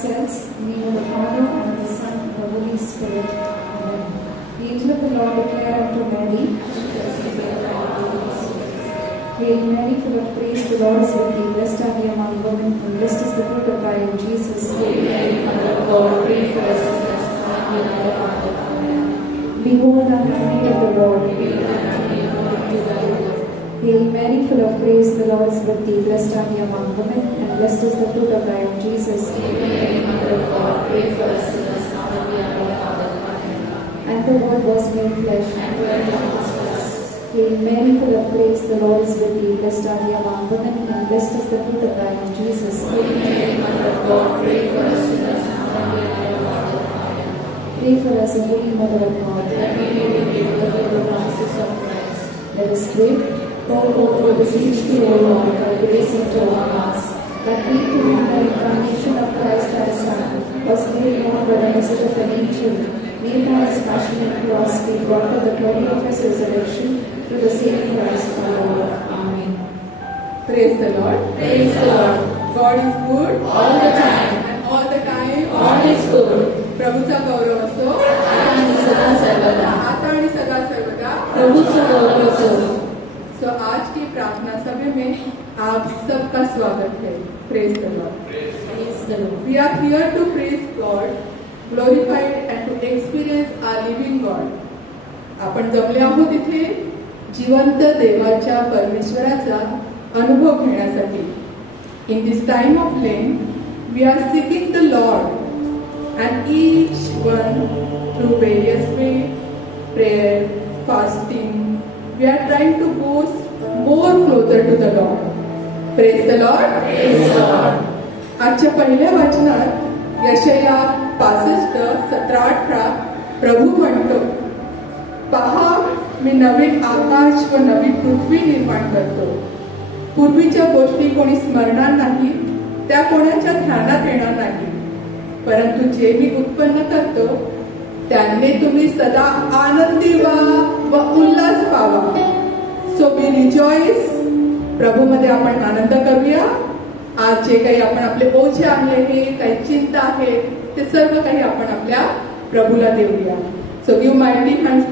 ourselves, in the name of the Father, and of the Son, and of the Holy Spirit. Amen. The angel of the Lord declared unto Mary, Hail Mary, full of grace, the Lord is with thee. Blessed are thou among women, and blessed is the fruit of thy womb, Jesus. Hail Mary, Mother of God, pray for us sinners, now and at the hour of our death. Behold, the handmaid of the Lord. Hail Mary, full of grace, the Lord is with thee. Blessed are thou among women, and blessed is the fruit of thy womb, Jesus. Hail Mary, Mother of God, pray for us sinners, now and at the hour of our death. And the Word was made flesh. And dwelt amongst us. Hail Mary, full of grace, the Lord is with thee. Blessed are thou among women, and blessed is the fruit of thy womb, Jesus. Hail Mary, Mother of God, pray for us sinners, now and at the hour of our death. Pray for us, O Holy Mother of God. That we may be made worthy of the promises of Christ. Let us pray. O beseech thee, O Lord, thy grace into our hearts, that we, through the incarnation of Christ thy Son, was made known by the message of an angel, may by his passion and cross be brought to the glory of his resurrection, through the same Christ our Lord. Amen. Praise the Lord. Praise the Lord. God is good All the time. and all the time. God is good. प्रभूचा गौरव असो आता आणि सदा सर्वदा. आता आणि सदा सर्वदा. प्रभूचा गौरव असो. So आज की प्रार्थना सभा में आप सबका स्वागत है. Praise the Lord. Praise the Lord. We are here to praise God, glorified and to experience our living God. आपण जमले आहोत इथे जिवंत देवाच्या परमेश्वराचा अनुभव घेण्यासाठी. In this time of Lent, we are seeking the Lord, and each one through various ways, prayer, fasting, we are trying to go more closer to the Lord. Praise the Lord. Praise the Lord. आजच्या पहिल्या वचनात यशया 65:17-18 प्रभू म्हणतो, पहा मी नवीन आकाश व नवी पृथ्वी निर्माण करतो. पूर्वीच्या गोष्टी कोणी स्मरणार नाही, त्या कोणाच्या ध्यानात येणार नाही. परंतु जे मी उत्पन्न करतो त्याने तुम्ही सदा आनंदी व्हा व उल्हास पावा. सो बी रिजॉइस. प्रभूमध्ये आपण आनंद करूया. आज जे काही आपण आपले ओझे आणले हे काही चिंता आहे ते सर्व काही आपण आपल्या प्रभूला देऊया. So give mighty hands.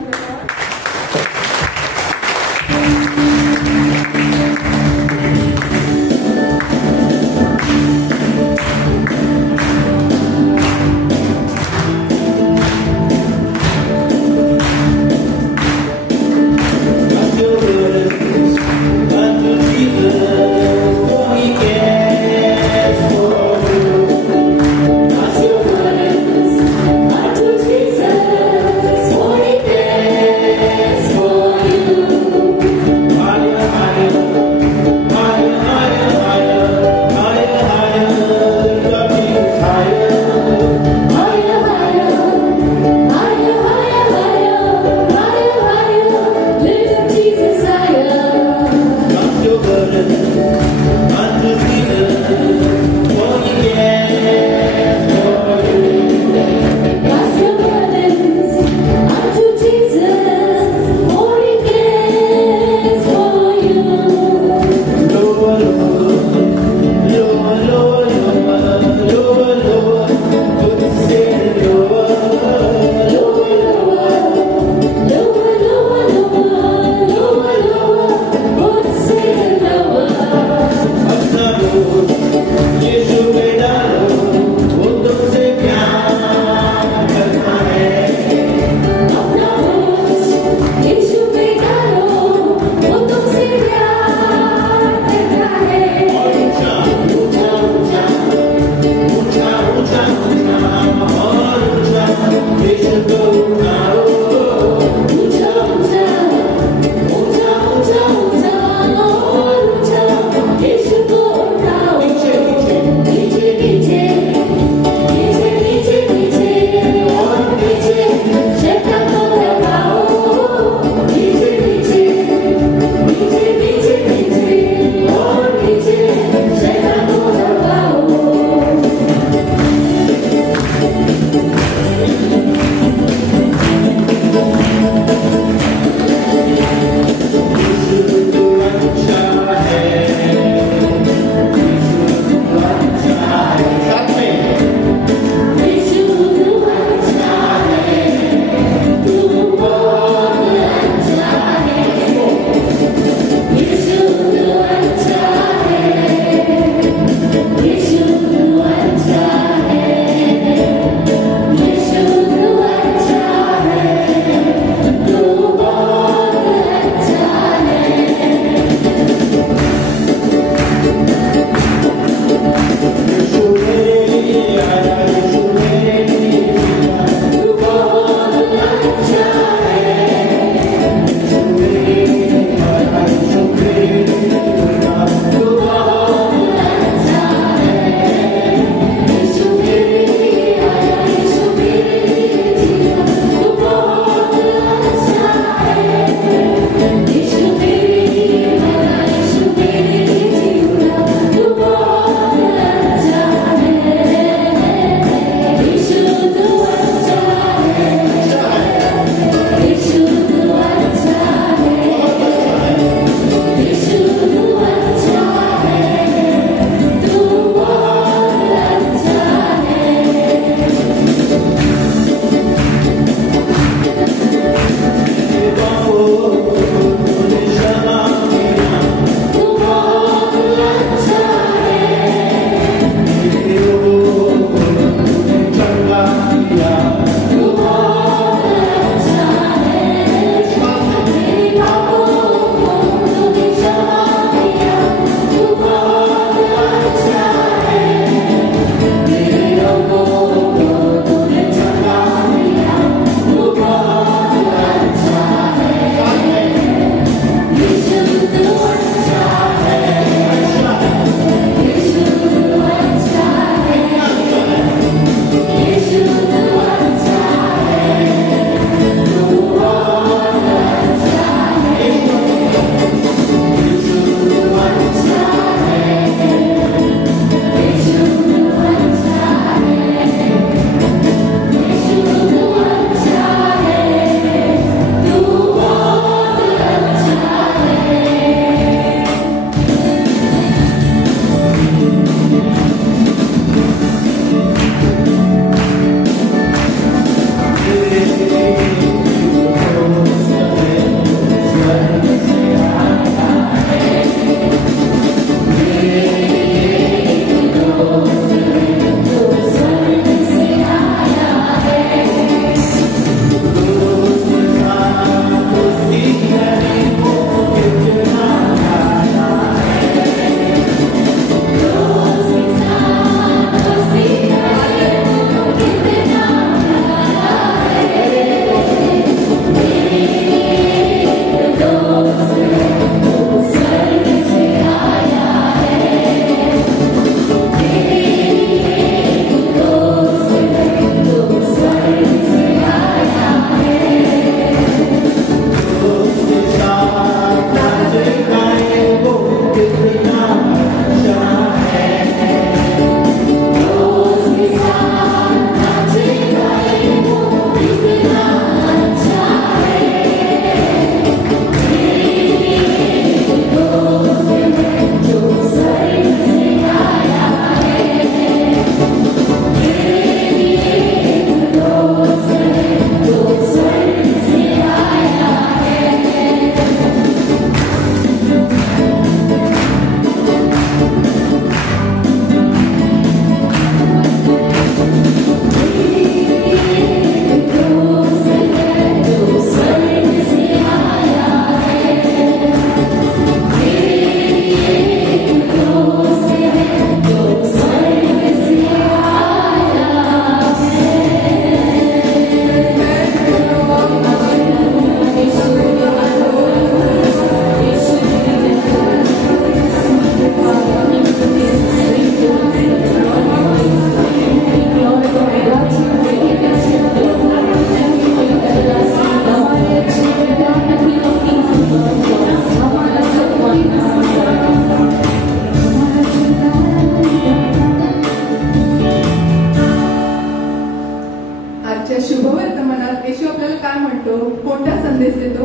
काय म्हणतो, कोणता संदेश देतो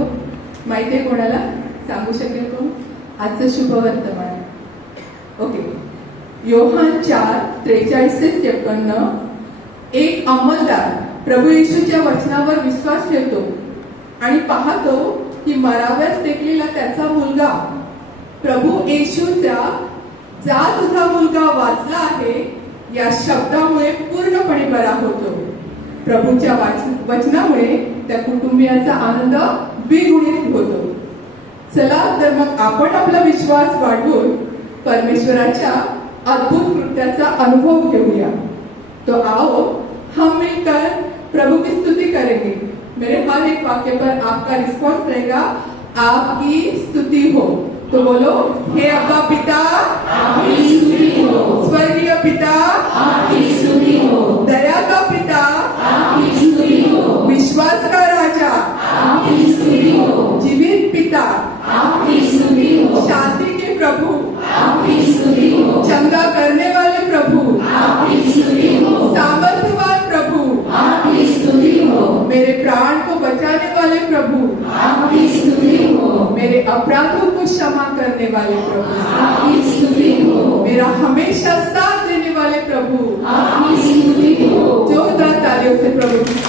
माहितीये कोणाला? सांगू शकेल कोण? आजचं शुभवर्तमान. ओके, योहान 4:43-53. एक अंमलदार प्रभू येशूच्या वचनावर विश्वास ठेवतो आणि पाहतो की मराव्यास टेकलेला त्याचा मुलगा प्रभू येशूच्या जा तुझा मुलगा वाचला आहे या शब्दामुळे पूर्णपणे बरा होतो. प्रभूच्या वचनामुळे त्या कुटुंबियांचा आनंद द्विगुणित होतो. चला तर मग आपण आपला विश्वास वाढवून परमेश्वराच्या अद्भुत कृत्याचा अनुभव घेऊया. तो आओ हम मिलकर प्रभु की स्तुति करेंगे. मेरे हर एक वाक्य पर आपका रिस्पॉन्स रहेगा, आपकी स्तुति हो. तो बोलो, हे अब्बा पिता आपकी स्तुति हो, स्वर्गीय पिता आपकी स्तुति हो, दया का पिता आपकी स्तुति हो, विश्वास का राजा आपकी स्तुति हो, जीवित पिता आपकी स्तुति हो, शांति के प्रभु आपकी स्तुति हो, चंगा करने वाले प्रभु आपकी स्तुति हो, सामर्थ्यवान प्रभु आपकी स्तुति हो, मेरे प्राण को बचाने वाले प्रभु आपकी स्तुति हो, मेरे अपराधों को क्षमा करने वाले प्रभु आपकी स्तुति हो, मेरा हमेशा साथ देने वाले प्रभु आपकी स्तुति हो. जोरदार तालियों से प्रभु जीवन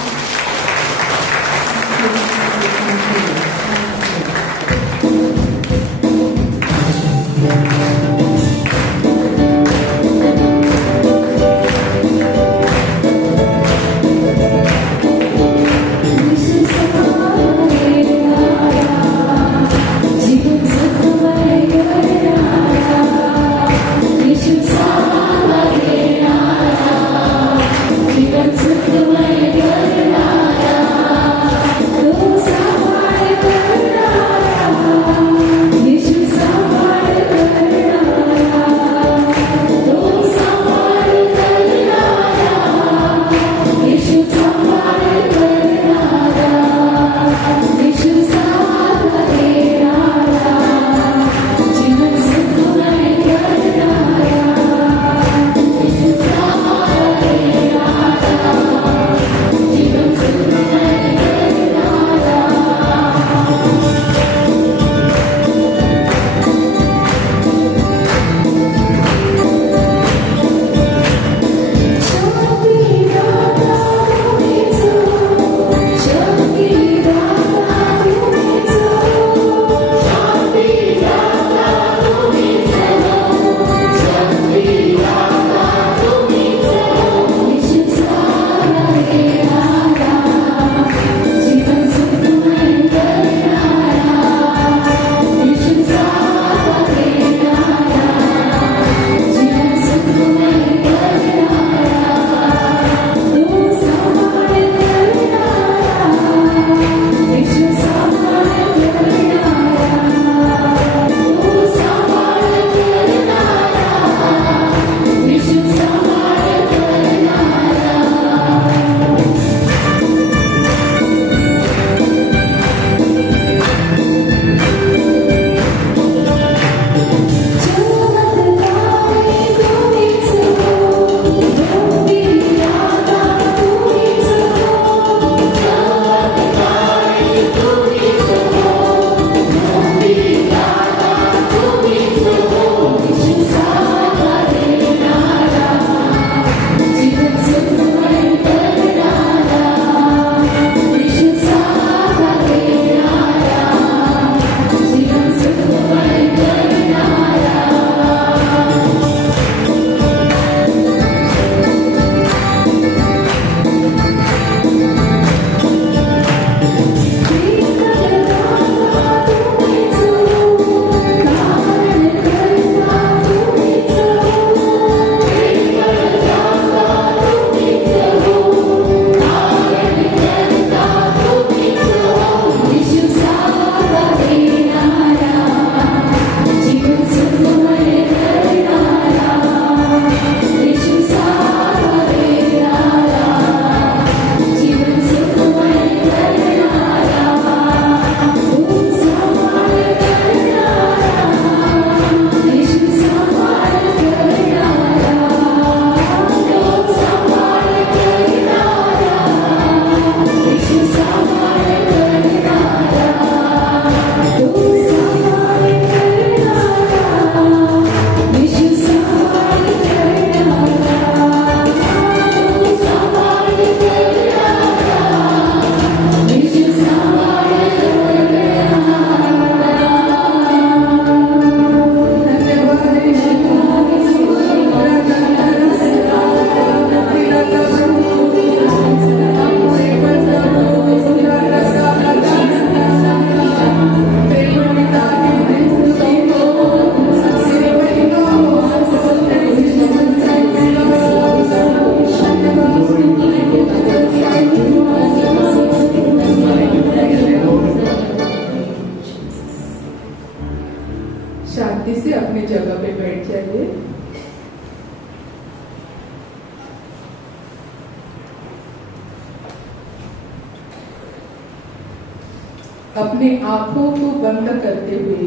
अपने आंखों को बंद करते हुए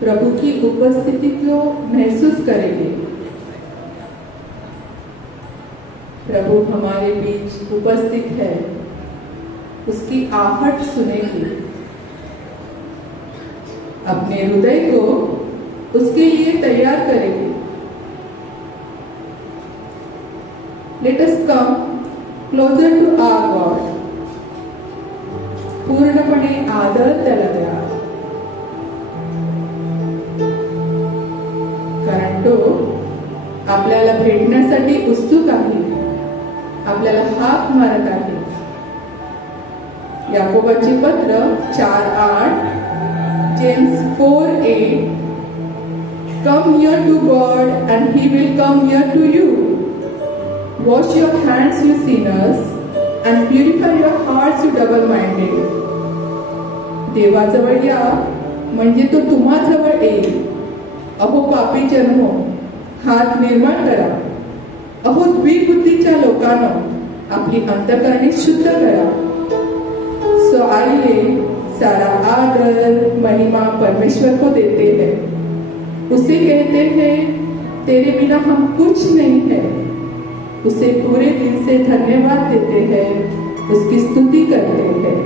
प्रभु की उपस्थिति को महसूस करेंगे। प्रभु हमारे बीच उपस्थित है, उसकी आहट सुनेंगे, अपने हृदय को उसके लिए तैयार करेंगे। Let us come closer to our God. पूर्णपणे आदर त्याला द्या, कारण तो आपल्याला भेटण्यासाठी उत्सुक आहे, आपल्याला हाक मारत आहे। याकोबाचे पत्र 4:8, James 4:8, Come near to God and He will come near to you. Wash your hands, you sinners, and purify your hearts, you double-minded. देवाजवळ या म्हणजे तो तुम्हाजवळ येईल। अहो पापी जन्मो, हात निर्माण करा। अहो द्विबुद्धीच्या लोकांनो, आपली अंतःकरणे शुद्ध करा। सो आइए सारा आदर महिमा परमेश्वर को देते हैं। उसे कहते हैं तेरे बिना हम कुछ नहीं है। उसे पूरे दिल से धन्यवाद देते हैं, उसकी स्तुति करते हैं।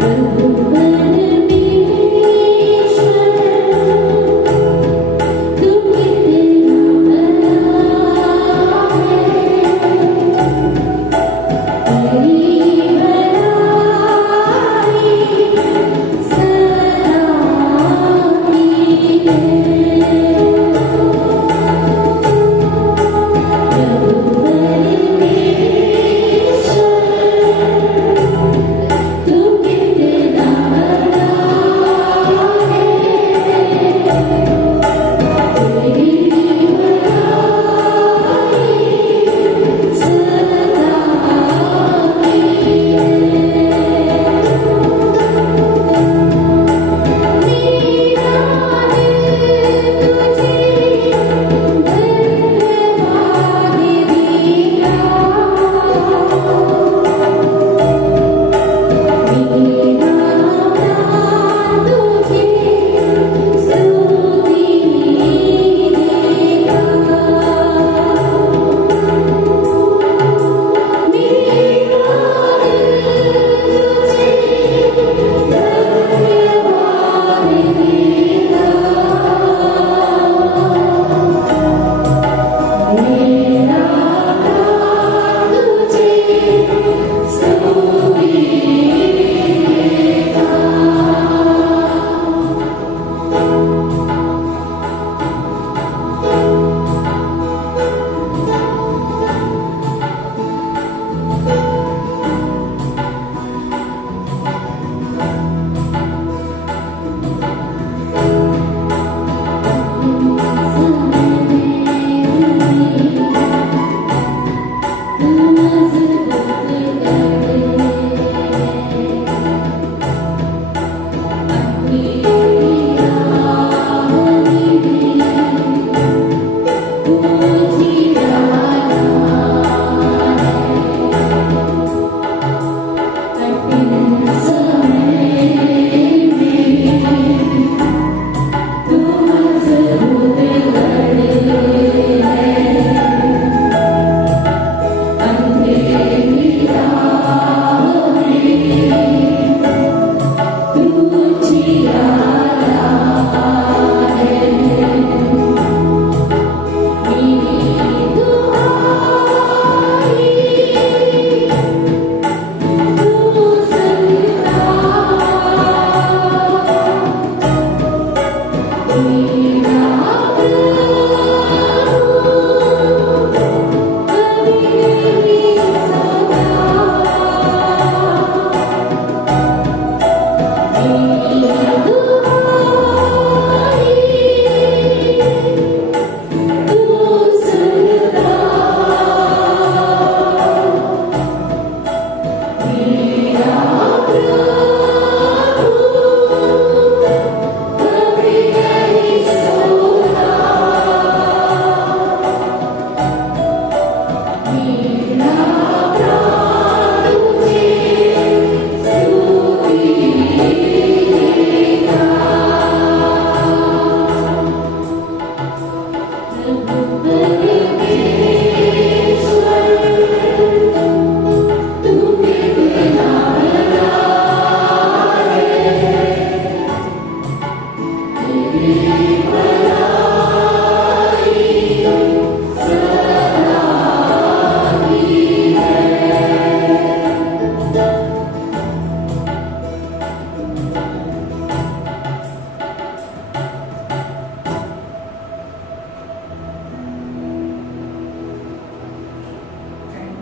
प्रभु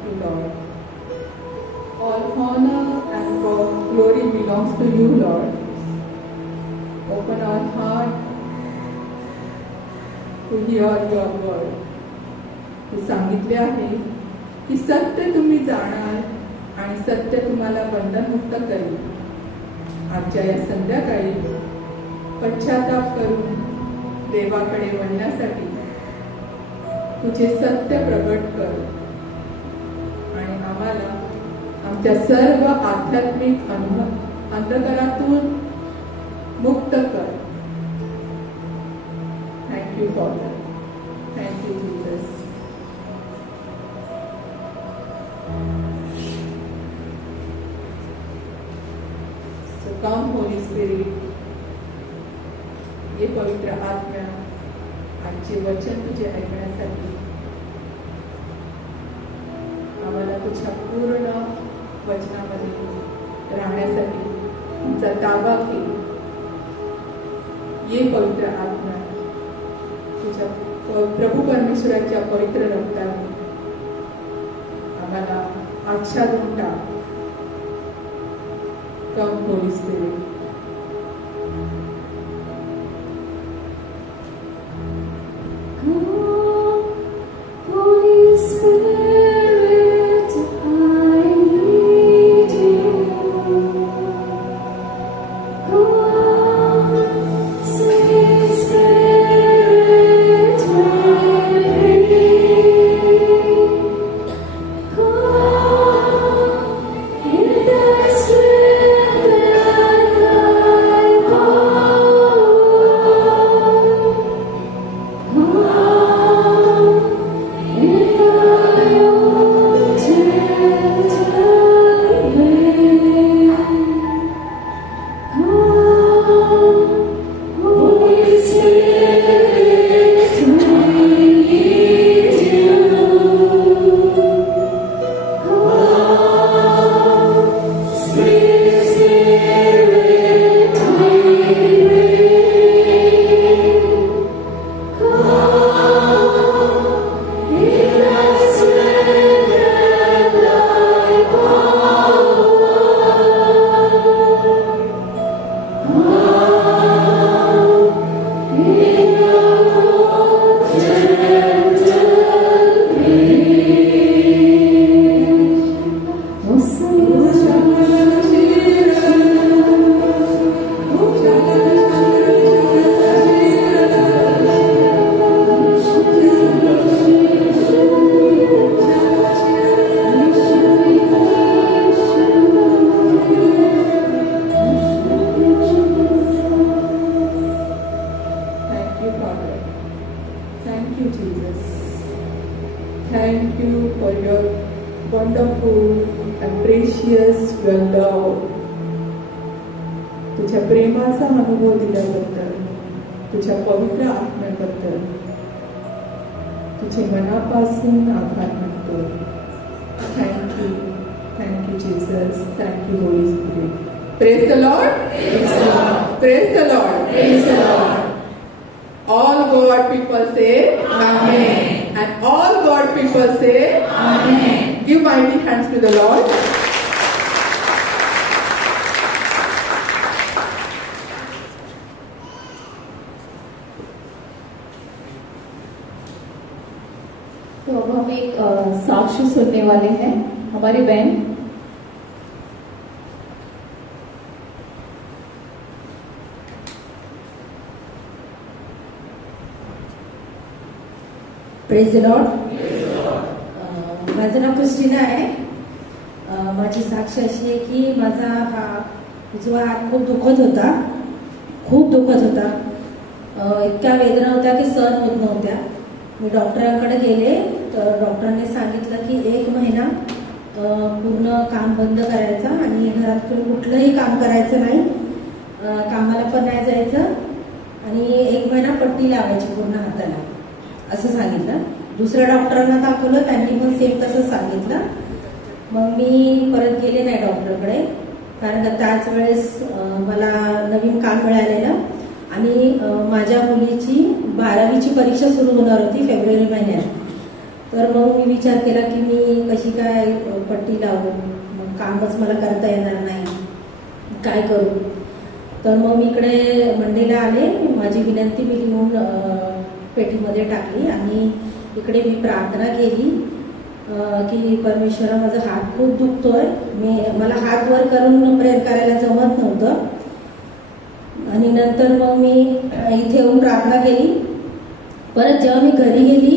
you, Lord. All honor and glory belongs to you, Lord. Open our heart to hear your word. तू सांगितले आहे की सत्य तुम्ही जाणार आणि सत्य तुम्हाला बंधनमुक्त करेल. आजच्या या संध्याकाळी पश्चाताप करून देवाकडे वळण्यासाठी तुझे सत्य प्रगट कर आणि आम्हाला आमच्या सर्व आध्यात्मिक अंधकारातून मुक्त कर. Thank you father. Thank you Jesus. So come Holy Spirit. ये पवित्र आत्म्या आजचे वचन तुझे ऐकण्यासाठी आम्हाला तुझ्या पूर्ण वचनामध्ये राहण्यासाठी तुमचा ताबा घे. ये पवित्र आत्मा तुझ्या प्रभू परमेश्वराच्या पवित्र रक्ताने आम्हाला आच्छादून टाक. कम होली स्पिरिट. तुझ्या प्रेमाचा अनुभव दिल्याबद्दल, तुझ्या पवित्र आत्म्याबद्दल तुझे मनापासून आभार मानतो. Thank you. Thank you Jesus. Thank you Holy spirit. Praise the Lord. Praise the Lord. All God people say Amen. And all God people say Amen. Give mighty hands to the Lord. तो अब हम एक साक्ष्य सुनने वाले हैं. हमारी बहन प्रेज द लॉर्ड. माझं नाव क्रिस्टिना आहे. माझी साक्ष अशी आहे की माझा हा उजवा हात खूप दुखत होता. इतक्या वेदना होत्या की सहन होत नव्हत्या. मी डॉक्टरांकडे गेले तर डॉक्टरांनी सांगितलं की 1 महिना पूर्ण काम बंद करायचं आणि घरात कुठलंही काम करायचं नाही, कामाला पण नाही जायचं आणि 1 महिना पट्टी लावायची पूर्ण हाताला असं सांगितलं. दुसऱ्या डॉक्टरांना दाखवलं, त्यांनी पण सेम तसं सांगितलं. मग मी परत गेले नाही डॉक्टरकडे, कारण का त्याच वेळेस मला नवीन काम मिळालेलं आणि माझ्या मुलीची 12वीची परीक्षा सुरू होणार होती फेब्रुवारी महिन्यात. तर मग मी विचार केला की मी कशी काय पट्टी लावून, मग कामच मला करता येणार नाही, काय करू. तर मग मी इकडे मंडेला आले, माझी विनंती मी लिहून पेटीमध्ये टाकली आणि इकडे मी प्रार्थना केली की परमेश्वरा माझा हात खूप दुखतोय, मला हात वर करून प्रेयर करायला जमत नव्हतं. आणि नंतर मग मी इथे येऊन प्रार्थना केली. परत जेव्हा मी घरी गेली,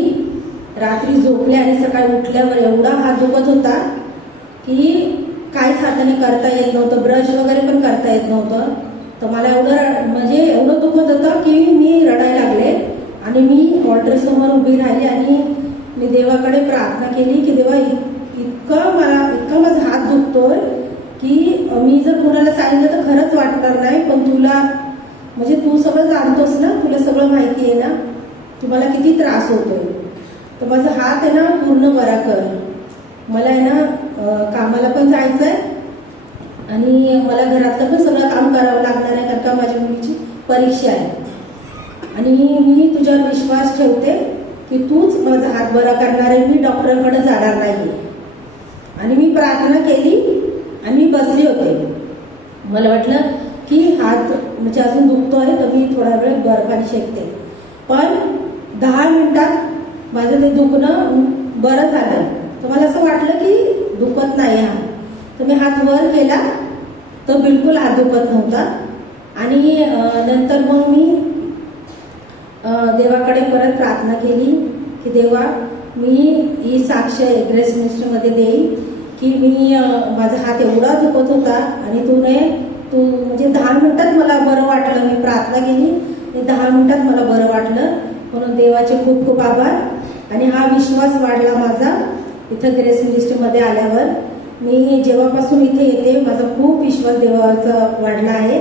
रात्री झोपले आणि सकाळी उठल्यावर एवढा हात दुखत होता की काहीच हाताने करता येत नव्हतं, ब्रश वगैरे पण करता येत नव्हतं. तर मला एवढं दुखत होतं की मी रडायला लागले आणि मी ऑल्टरसमोर उभी राहिली आणि मी देवाकडे प्रार्थना केली की देवा, इतका माझा हात दुखतोय की मी जर कुणाला सांगितलं तर खरंच वाटणार नाही, पण तुला म्हणजे तू सगळं जाणतोस ना, तुला सगळं माहिती आहे ना, तुम्हाला किती त्रास होतोय. तर माझा हात आहे ना पूर्ण बरा कर. मला आहे ना कामाला पण जायचंय आणि मला घरातलं पण सगळं काम करावं लागणार आहे, कारण का माझ्या मुलीची परीक्षा आहे. आणि मी तुझ्यावर विश्वास ठेवते की तूच माझा हात बरा करणार आहे, मी डॉक्टरांकडे जाणार नाही. आणि मी प्रार्थना केली आणि मी बसली होते. मला वाटलं की हात म्हणजे अजून दुखतोय तर मी थोडा वेळ बर्फाने शेकते, पण 10 मिनिटात माझं ते दुखणं बरं झालं. तर मला असं वाटलं की दुखत नाही हा. तर मी हात वर केला तर बिलकुल हात दुखत नव्हता. आणि नंतर मग मी देवाकडे परत प्रार्थना केली की देवा, मी ही साक्ष ग्रेस मिनिस्ट्रीमध्ये देईन की मी माझा हात एवढा दुखत होता आणि तू म्हणजे 10 मिनिटात मला बरं वाटलं. मी प्रार्थना केली, 10 मिनिटात मला बरं वाटलं. म्हणून देवाचे खूप खूप आभार. आणि हा विश्वास वाढला माझा इथं ग्रेस मिनिस्ट्रीमध्ये आल्यावर. मी जेव्हापासून इथे येते माझा खूप विश्वास देवाचा वाढला आहे.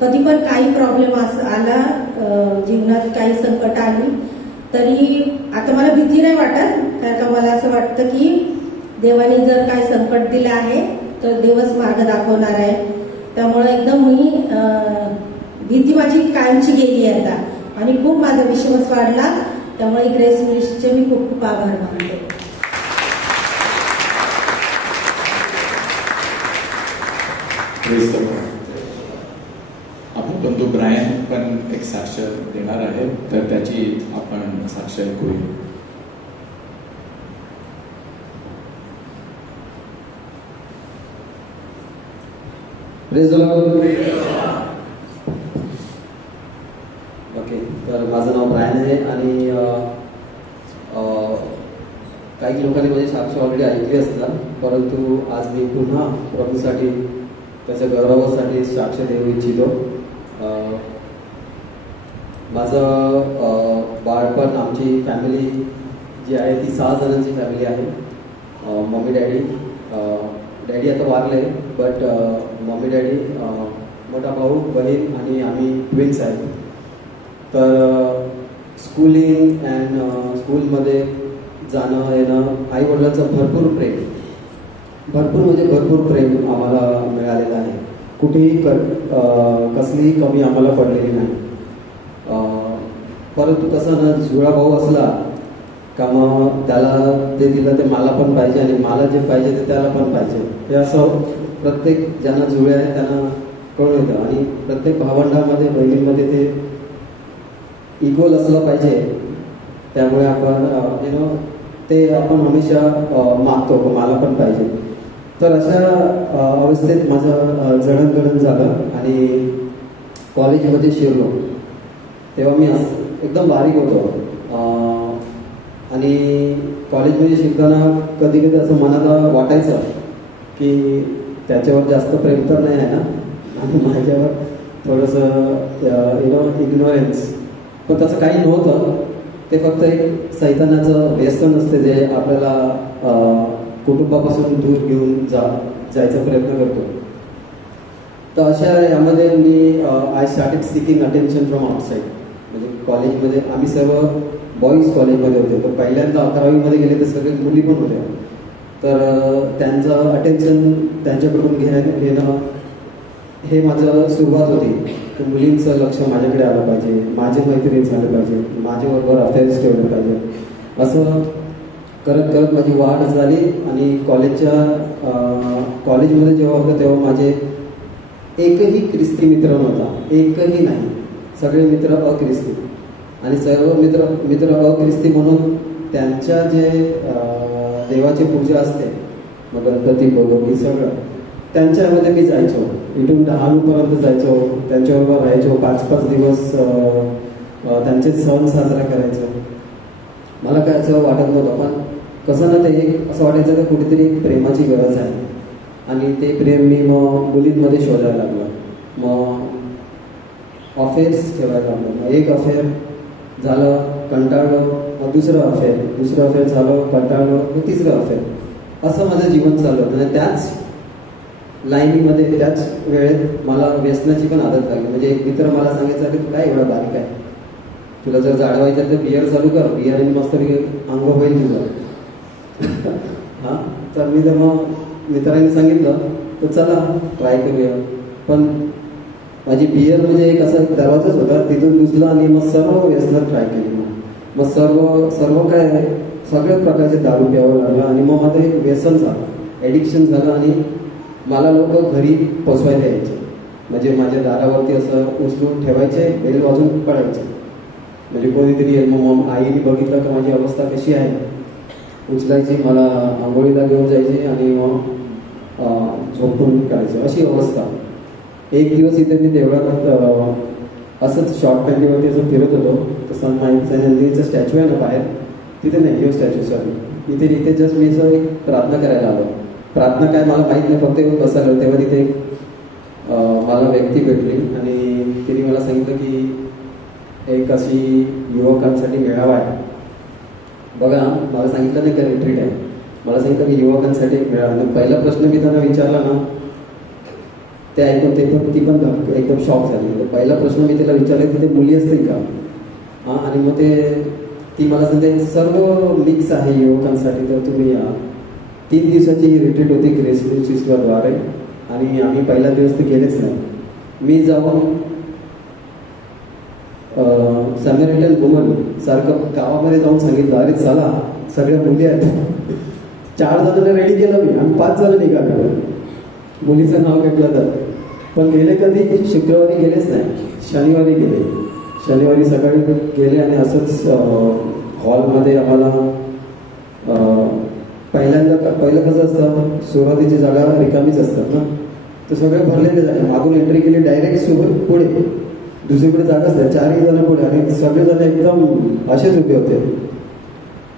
कधी पण काही प्रॉब्लेम आला, जीवनात काही संकट आली तरी आता मला भीती नाही वाटत, कारण का मला असं वाटतं की देवाने जर काय संकट दिलं आहे तर देवच मार्ग दाखवणार आहे. त्यामुळे एकदम मी भीती माझी कायमची गेली आहे आता आणि खूप माझा विश्वास वाढला. त्यामुळे ग्रेस मिनिस्ट्रीचे मी खूप खूप आभार मानते. आपला बंधू ब्रायन पण एक साक्ष देणार आहे, तर त्याची आपण साक्ष ऐकूया. ओके, तर माझं नाव ब्रायन आहे आणि काही लोकांनी माझी साक्ष ऑलरेडी ऐकली असतात, परंतु आज मी पुन्हा प्रभूसाठी त्याच्या गौरवासाठी साक्ष देऊ इच्छितो. माझं बाळपण, आमची फॅमिली जी आहे ती 6 जणांची फॅमिली आहे. मम्मी डॅडी, डॅडी आता वारले, बट मम्मी डॅडी, मोठा भाऊ, बहीण आणि आम्ही ट्विन्स आहेत. तर स्कूलिंग अँड स्कूलमध्ये जाणं येणं, आई वडिलांचं भरपूर प्रेम आम्हाला मिळालेलं आहे. कुठेही कसलीही कमी आम्हाला पडलेली नाही. परंतु कसं ना, जुळा भाऊ असला का मग त्याला ते दिलं ते मला पण पाहिजे आणि मला जे पाहिजे ते त्याला पण पाहिजे. हे असं प्रत्येक ज्यांना जुळे आहे त्यांना कळून येतं. आणि प्रत्येक भावंडामध्ये, बहिणींमध्ये ते इक्वल असलं पाहिजे. त्यामुळे आपण ते आपण हमेशा मागतो की मला पण पाहिजे. तर अशा अवस्थेत माझं जडणघडण झालं आणि कॉलेजमध्ये शिरलो. तेव्हा मी एकदम बारीक होतो आणि कॉलेजमध्ये शिकताना कधी कधी असं मनाला वाटायचं की त्याच्यावर जास्त प्रेम तर नाही आहे ना, आणि माझ्यावर थोडंसं इग्नोरन्स. पण तसं काही नव्हतं. ते फक्त एक सैतानाचं व्यसन असते जे आपल्याला कुटुंबापासून दूर घेऊन जायचा प्रयत्न करतो. तर अशा यामध्ये मी I started seeking attention from outside. म्हणजे कॉलेजमध्ये आम्ही सर्व बॉईज कॉलेजमध्ये होते. तर पहिल्यांदा 11वीमध्ये गेले तर सगळे मुली पण होत्या. तर त्यांचं अटेन्शन त्यांच्याकडून घेणं हे माझं सुरुवात होती. तर मुलींचं लक्ष माझ्याकडे आलं पाहिजे, माझे मैत्रीण झालं पाहिजे, माझ्याबरोबर अफेअर्स ठेवलं पाहिजे. असं करत करत माझी वाढ झाली आणि कॉलेजमध्ये जेव्हा होतं तेव्हा माझे एकही ख्रिस्ती मित्र नव्हता, एकही नाही. सगळे मित्र अख्रिस्ती आणि सर्व मित्र अख्रिस्ती म्हणून त्यांच्या जे देवाची पूजा असते, मग गणपती बोलो की सगळं त्यांच्यामध्ये मी जायचो. इथून डहाणूपर्यंत जायचो, त्यांच्याबरोबर राहायचो. 5-5 दिवस त्यांचे सण साजरा करायचो. मला काय असं वाटत नव्हतं, पण कसं ना ते एक असं वाटायचं तर कुठेतरी एक प्रेमाची गरज आहे आणि ते प्रेम मी मग मुलींमध्ये शोधायला लागलो. मग अफेअर्स ठेवायला लागलो. मग एक अफेअर झालं, कंटाळलो, मग दुसरं अफेअर झालं, कंटाळलो, मग तिसरं अफेअर. असं माझं जीवन चाललं होतं. आणि त्याच लाईनीमध्ये त्याच वेळेत मला व्यसनाची पण आदत लागली. म्हणजे एक मित्र मला सांगायचा की तू काय एवढा बारीक आहे, तुला जर जाडवायचं तर बियर चालू कर, बियरने मस्त अंग होईल तुझं. हां, तर मी तर मग मित्रांनी सांगितलं तर चला ट्राय करूया. पण माझी बियर म्हणजे एक असं दरवाजाच होता, तिथून घुसला आणि मग सर्व व्यसनं ट्राय केली. मग सर्व काय सगळ्या प्रकारचे दारू प्यावं लागलं आणि मग माझं एक व्यसन झालं, ॲडिक्शन झालं. आणि मला लोक घरी पोचवायला यायचे, म्हणजे माझ्या दारावरती असं उचलून ठेवायचे, बेल वाजून पडायचे. म्हणजे कोणीतरी येईल, मग आईने बघितलं की माझी अवस्था कशी आहे, उचलायची, मला आंघोळीला घेऊन जायची आणि मग झोपून काढायचं, अशी अवस्था. एक दिवस इथे मी देवळात असंच शॉर्ट पॅन्टीवरती असं फिरत होतो. तसं नंदीचं स्टॅच्यू आहे ना बाहेर, तिथे नाही, यो स्टॅच्यू सॉरी, इथे जस्ट मी असं एक प्रार्थना करायला आलो. प्रार्थना काय मला माहीत नाही, फक्त येऊन बसायला. तेव्हा तिथे मला व्यक्ती भेटली आणि तिने मला सांगितलं की एक अशी युवकांसाठी मेळावा आहे. बघा, मला सांगितलं नाही का रिट्रीट आहे, मला सांगितलं की युवकांसाठी एक मेळावा. पहिला प्रश्न मी त्यांना विचारला ना, ते ऐकून ती पण एकदम शॉक झाली. पहिला प्रश्न मी तिला विचारला की ते मुली असतील का. हां, आणि मग ती मला सांगते सर्व मिक्स आहे युवकांसाठी, तर तुम्ही या. 3 दिवसाची रिट्रीट होती ग्रेसफुल सिस्टरद्वारे आणि आम्ही पहिला दिवस ते गेलेच नाही. मी जाऊन सॅमरिटन वुमन सारखं गावामध्ये जाऊन सांगितलं, अरे चला सगळ्या मुली आहेत. 4 जणांना रेडी केलं मी आणि 5 जण निघालो. मुलीचं नाव घेतलं तर पण गेले कधी, शुक्रवारी गेलेच नाही, शनिवारी गेले. शनिवारी सकाळी गेले आणि असंच हॉलमध्ये आम्हाला पहिलं कसं असतं, सुरुवातीची जागा रिकामीच असतात ना, तर सगळे भरलेले झाले. मागून एंट्री केली, डायरेक्ट पुढे, दुसरीकडे जागाच नाही, 4 जण पुढे आणि सगळेजण एकदम असेच उभे होते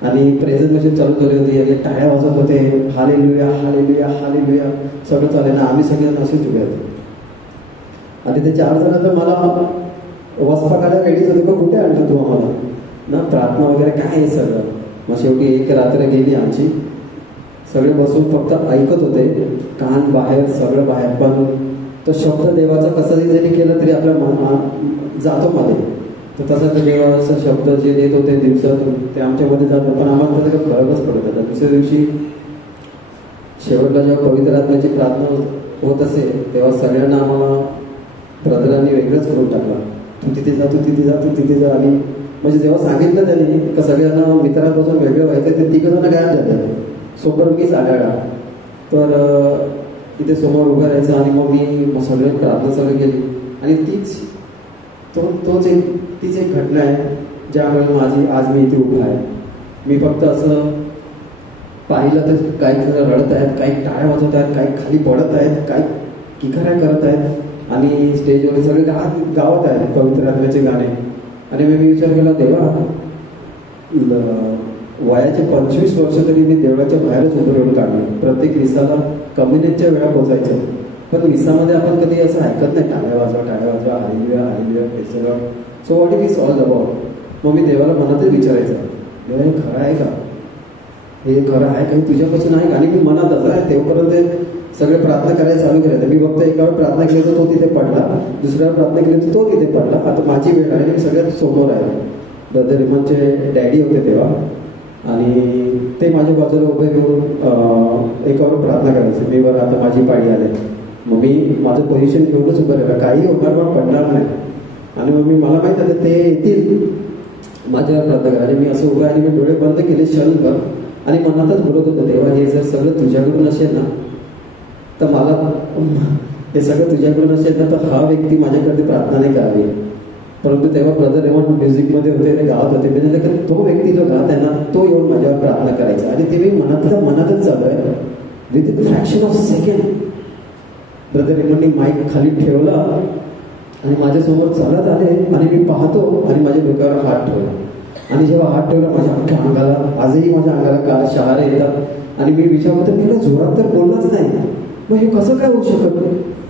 आणि प्रेझेंटेशन चालू झाली होती. टाळ्या वाजत होते, हालेलुया हालेलुया हालेलुया सगळं चालेल ना. आम्ही सगळेजण असेच उभे होते आणि ते 4 जण तर मला वस्त्राखाल्या रेडी होते, का कुठे आणलं तू आम्हाला ना, प्रार्थना वगैरे काय आहे सगळं. मग शेवटी एक रात्र गेली आमची. सगळे बसून फक्त ऐकत होते, कान बाहेर, सगळं बाहेर. पण तो शब्द देवाचा कसाही जरी केला तरी आपल्या जातो मध्ये. तर तसा ते देवाचा शब्द जे देत होते दिवसातून ते आमच्यामध्ये जातो, पण आम्हाला त्याचा काही फरकच पडत होता. दुसऱ्या दिवशी शेवटला जेव्हा पवित्र आत्म्याची प्रार्थना होत असेल तेव्हा सगळ्यांना आम्हाला ब्रदरांनी वेगळंच करून टाकला. तू तिथे जा, तू तिथे जा, तू तिथे जा. आणि म्हणजे जेव्हा सांगितलं त्यांनी का सगळ्यांना मित्रांपासून वेगळं व्हायचं, ते 3 जण गायब झाले, सोबत मीच आढळला. तर तिथे समोर उभं राहायचं आणि मग मी सगळे प्रार्थना चालू केली. आणि तीच एक घटना आहे ज्यामुळे आज मी इथे उभा आहे. मी फक्त असं पाहिलं तर काही जण रडत आहेत, काही टाळ्या वाजवत आहेत, काही खाली पडत आहेत, काही किकाऱ्या करत आहेत आणि स्टेजवर सगळे गावत आहेत पवित्र आत्म्याचे गाणे. आणि मी विचार केला, देवा वयाचे 25 वर्ष तरी मी देवळाच्या बाहेरच उभं राहून काढले. प्रत्येक विसाला कम्युनिटीच्या वेळा पोचायचं, पण विसामध्ये आपण कधी असं ऐकत नाही, टाळ्या वाजवा hallelujah hallelujah praise the Lord. So what it is all about. मग मी देवाला मनातच विचारायचं, देवा हे खरं आहे का, हे खरं आहे काही तुझ्यापासून आहे का. आणि मी मनातच आहे तेव्हापर्यंत सगळे प्रार्थना करायला चालू करायचं. मी फक्त एकावर प्रार्थना केली तर तो तिथे पडला, दुसऱ्यावर प्रार्थना केली तर तो तिथे पडला. आता माझी वेळ आहे आणि मी सगळ्यात समोर आहे. ब्रदर रिमनचे डॅडी होते तेव्हा आणि ते माझ्या बाजूला उभे घेऊन एकावर प्रार्थना करायचे. मी बरं आता माझी पाळी आली, मग मी माझं पोझिशन घेऊनच उभं राहिलं, काही होणार पण पडणार नाही. आणि मग मला माहित आहे ते येतील माझ्यावर प्रार्थना करा. आणि मी असं उभं आणि मी डोळे बंद केले क्षणभर आणि मनातच बोलत होतं, तेव्हा हे जर सगळं तुझ्याकडून असेल ना तर मला हे सगळं तुझ्याकडून असेल ना तर हा व्यक्ती माझ्याकडे प्रार्थना नाही करावी. परंतु तेव्हा ब्रदर रेमंड म्युझिकमध्ये होते, ते गावात होते. मी की तो व्यक्ती जो गात आहे ना तो येऊन माझ्यावर प्रार्थना करायचा. आणि ते मी मनातच चालू आहे. Within fraction of second brother रेमंडनी माईक खाली ठेवला आणि माझ्यासमोर चालत आले आणि मी पाहतो आणि माझ्या डोक्यावर हात ठेवला. आणि जेव्हा हात ठेवला माझ्या अख्ख्या अंगाला, आजही माझ्या अंगाला शहारे येतात. आणि मी विचार करतो मी जोरात तर बोललाच नाही, मग हे कसं काय होऊ शकत,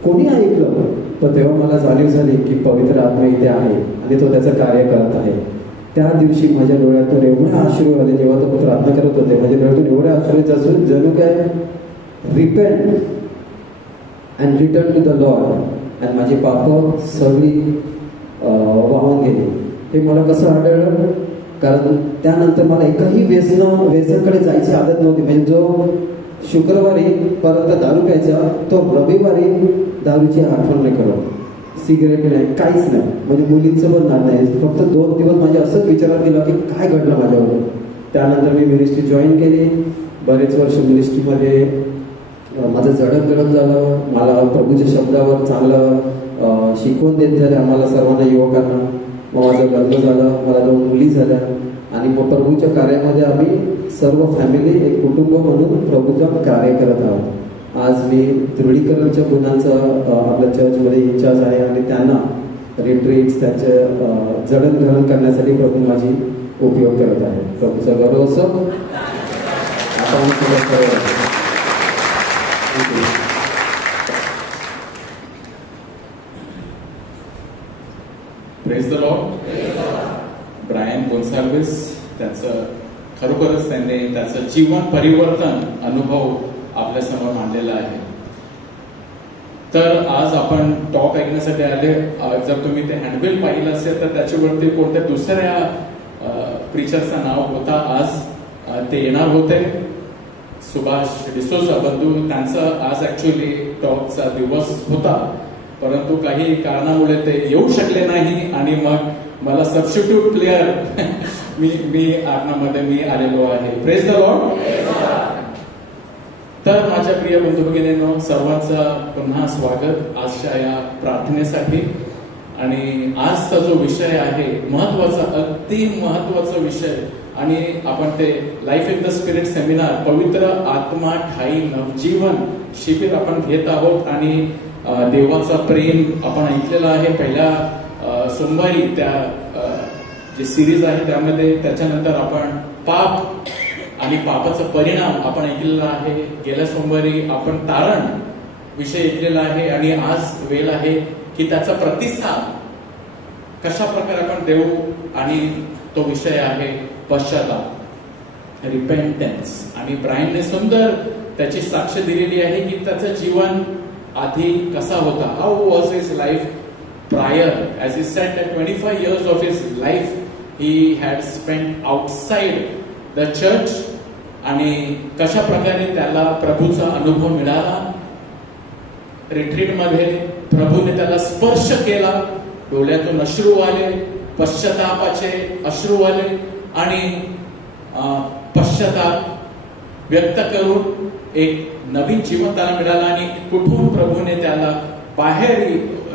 कोणी ऐकलं. पण तेव्हा मला जाणीव झाली की पवित्र आत्मा इथे आहे आणि तो त्याचं कार्य करत आहे. त्या दिवशी माझ्या डोळ्यातून एवढे अश्रू आले, जेव्हा तो प्रार्थना करत होते माझ्या डोळ्यातून एवढे अश्रू जणू काय repent and return to the Lord. आणि माझी पापं सगळी वाहून गेली. हे मला कसं आढळलं, कारण त्यानंतर मला एकही व्यसनाकडे जायची आदत नव्हती. म्हणजे जो शुक्रवारी परत दारू प्यायचा तो रविवारी दारूची आठवण नाही करत, सिगरेट नाही, काहीच नाही. म्हणजे मुलींचं पण नाही. फक्त 2 दिवस माझ्या असंच विचारात गेला की काय घडलं माझ्यावर. त्यानंतर मी मिनिस्ट्री जॉईन केली. बरेच वर्ष मिनिस्ट्रीमध्ये माझं जडणघडण झालं. मला प्रभूच्या शब्दावर चांगलं शिकवून देत झाले आम्हाला सर्वांना, युवकांना. मग माझं लग्न झालं, मला 2 मुली झाल्या. आणि मग प्रभूच्या कार्यामध्ये आम्ही सर्व फॅमिली एक कुटुंब म्हणून प्रभूचं कार्य करत आहोत. आज मी दृढीकरणच्या गुणांचं आपल्या चर्चमध्ये इंचार्ज आहे आणि त्यांना रिट्रीट्स त्यांचं जडणघडण करण्यासाठी प्रभू माझी उपयोग करत आहे. प्रभूचा गौरव असो. Praise the Lord. Brian Gonsalves, त्याचं खरोखरच त्यांनी त्याचं जीवन परिवर्तन अनुभव आपल्या समोर मांडलेला आहे. तर आज आपण टॉक ऐकण्यासाठी आले. जर तुम्ही ते हँडबिल पाहिलं असेल तर त्याच्यावरती कोणत्या दुसऱ्या प्रीचरचं नाव होता. आज ते येणार होते, सुभाष डिसोजा बंधू. त्यांचा आज ऍक्च्युअली टॉकचा दिवस होता, परंतु काही कारणामुळे ते येऊ शकले नाही. आणि मग मला सबस्टिट्यूट प्लेअर मी आत्मामध्ये मी आलेलो आहे. Praise the Lord. तर माझ्या प्रिय बंधू भगिनींनो, सर्वांचं पुन्हा स्वागत आजच्या या प्रार्थनेसाठी. आणि आजचा जो विषय आहे महत्वाचा, अगदी महत्वाचा विषय. आणि आपण ते life in the spirit seminar, पवित्र आत्मा ठाई नवजीवन शिबिर आपण घेत आहोत. आणि देवाचा प्रेम आपण ऐकलेला आहे पहिल्या सोमवारी, त्या जे सिरीज आहे त्यामध्ये. त्याच्यानंतर आपण पाप आणि पापाचा परिणाम आपण ऐकलेला आहे. गेल्या सोमवारी आपण तारण विषय ऐकलेला आहे. आणि आज वेळ आहे की त्याचा प्रतिसाद कशा प्रकारे आपण देऊ. आणि तो विषय आहे पश्चाताप, रिपेंटन्स. आणि ब्रायनने सुंदर त्याची साक्ष दिलेली आहे की त्याचं जीवन आधी कसा होता. How was his life prior. As he said that 25 years of his life he had spent outside the church. आणि कशा प्रकारे त्याला प्रभूचा अनुभव मिळाला. रिट्रीटमध्ये प्रभूने त्याला स्पर्श केला, डोळ्यातून अश्रू आले, पश्चातापाचे अश्रू आले. आणि पश्चाताप व्यक्त करून एक नवीन जीवन त्याला मिळालं. आणि कुठून प्रभूने त्याला बाहेर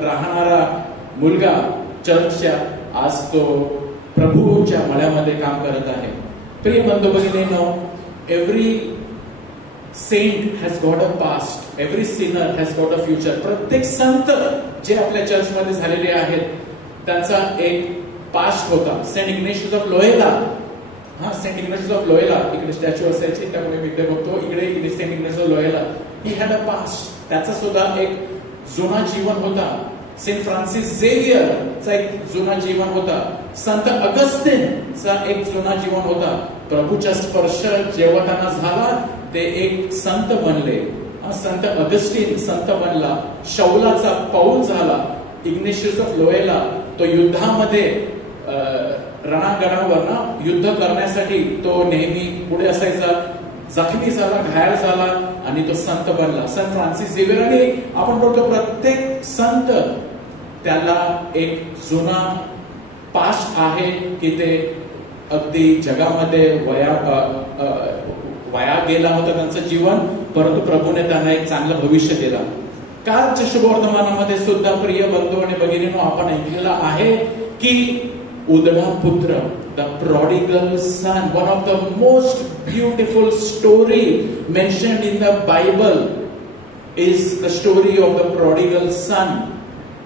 राहणारा मुलगा चर्चच्या, आज तो प्रभूच्या मळ्यामध्ये काम करत आहे. प्रिय बंधू भगिनींनो, every saint has got a past, every sinner has got a future. प्रत्येक संत जे आपल्या चर्चमध्ये झालेले आहेत त्यांचा एक पास्ट होता. Saint Ignatius of Loyola, Saint Ignatius of Loyola, इकडे स्टॅच्यू असायची त्यामुळे मी इकडे बघतो, इकडे Saint Ignatius of Loyola. He had a past. त्याचा सुद्धा एक जुना जीवन होता. सेंट फ्रान्सिस झेवियरचा एक जुना जीवन होता. संत अगस्टिनचा एक जुना जीवन होता. प्रभूचा स्पर्श जेव्हा त्यांना झाला ते एक संत बनले. संत अगस्टिन संत बनला. शौलाचा पौल झाला. इग्नेशियस ऑफ लोएला तो युद्धामध्ये रणांगणावर युद्ध करण्यासाठी तो नेहमी पुढे असायचा. जखमी झाला, घायल झाला आणि तो संत बनला. संत फ्रान्सिस झेवियर. आणि आपण बोलतो प्रत्येक संत त्याला एक जुना पास्ट आहे की ते अगदी जगामध्ये वाया गेला होता त्यांचं जीवन, परंतु प्रभूने त्यांना एक चांगलं भविष्य दिला. कालच्या शुभवर्तमानामध्ये सुद्धा प्रिय बंधू आणि भगिनींनो आपण ऐकलेलं आहे की उधळा पुत्र, the prodigal son, one of the most beautiful story mentioned in the Bible is the story of the prodigal son.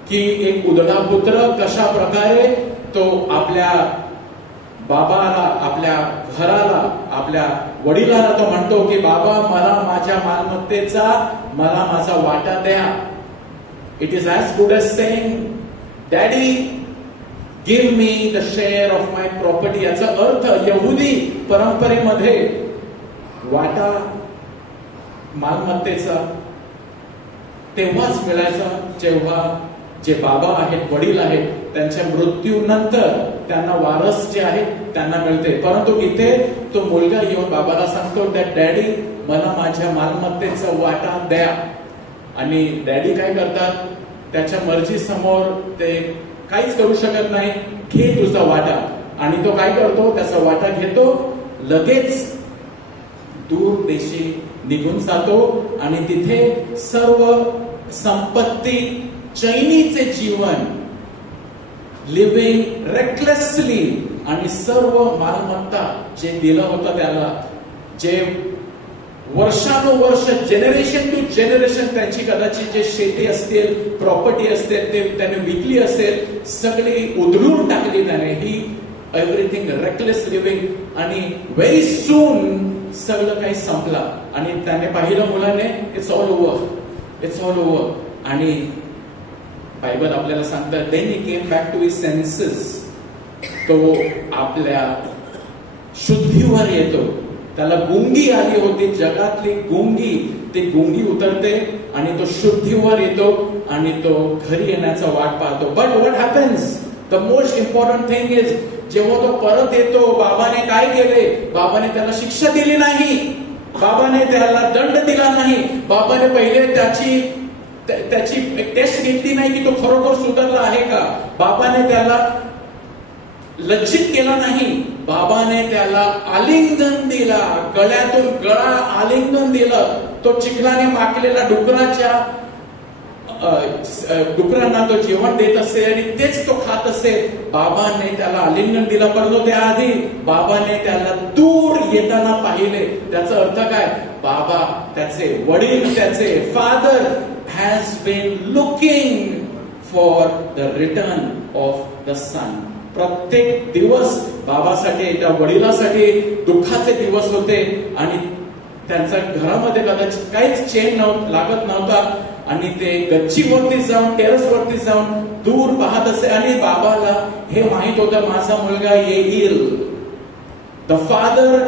की एक उधळा पुत्र कशा प्रकारे तो आपल्या बाबाला, आपल्या घराला, आपल्या वडिलांना तो म्हणतो की बाबा मला माझ्या मालमत्तेचा, मला माझा वाटा द्या. It is as good as saying daddy give me the share of my property. याचा अर्थ यहुदी परंपरेमध्ये वाटा मालमत्तेचा तेव्हाच मिळायचा जेव्हा जे बाबा आहेत, वडील आहेत, त्यांच्या मृत्यूनंतर त्यांना वारस जे आहेत त्यांना मिळते. परंतु इथे तो मुलगा येऊन बाबाला सांगतो दॅट डॅडी मला माझ्या मालमत्तेचा वाटा द्या. आणि डॅडी काय करतात, त्याच्या मर्जी समोर ते काहीच करू शकत नाही, घे तुझा वाटा. आणि तो काय करतो, त्याचा वाटा घेतो, लगेच दूर देशी निघून जातो आणि तिथे सर्व संपत्ती, चैनीचे जीवन, लिव्हिंग रेकलेसली, आणि सर्व मालमत्ता जे दिलं होतं त्याला, जे वर्षानुवर्ष जनरेशन टू जनरेशन त्यांची कदाचित जे शेती असतील, प्रॉपर्टी असतील, ते त्याने विकली असेल, सगळी उधळून टाकली त्याने. He everything reckless living. आणि व्हेरी सून सगळं काही संपला आणि त्याने पाहिलं मुलाने, it's all over, it's all over. आणि बायबल आपल्याला सांगतात then he came back to his senses. तो आपल्या शुद्धीवर येतो. त्याला गुंगी आली होती, जगातली गुंगी, ती गुंगी उतरते आणि तो शुद्धीवर येतो आणि तो घरी येण्याचा वाट पाहतो. But what happens, the most important thing is, जेव्हा तो परत येतो, बाबाने काय केले? बाबाने त्याला शिक्षा दिली नाही, बाबाने त्याला दंड दिला नाही, बाबाने पहिले त्याची टेस्ट घेतली नाही की तो खरोखर सुधारला आहे का. बाबाने त्याला लज्जित केला नाही, बाबाने त्याला आलिंगन दिला, गळ्यातून गळा आलिंगन दिलं. तो चिखलाने माखलेला डुकरांना तो जेवण देत असे आणि तेच तो खात असे. बाबाने त्याला आलिंगन दिला, परंतु त्याआधी बाबाने त्याला दूर येताना पाहिले. त्याचा अर्थ काय? बाबा, त्याचे वडील, त्याचे father has been looking for the return of the son. प्रत्येक दिवस बाबासाठी, त्या वडिलासाठी दुःखाचे दिवस होते आणि त्यांच्या घरामध्ये कदाचित काहीच चेन लागत नव्हता आणि ते गच्चीवरती जाऊन, टेरेसवरती जाऊन दूर पाहत असे आणि बाबाला हे माहित होतं माझा मुलगा येईल. The father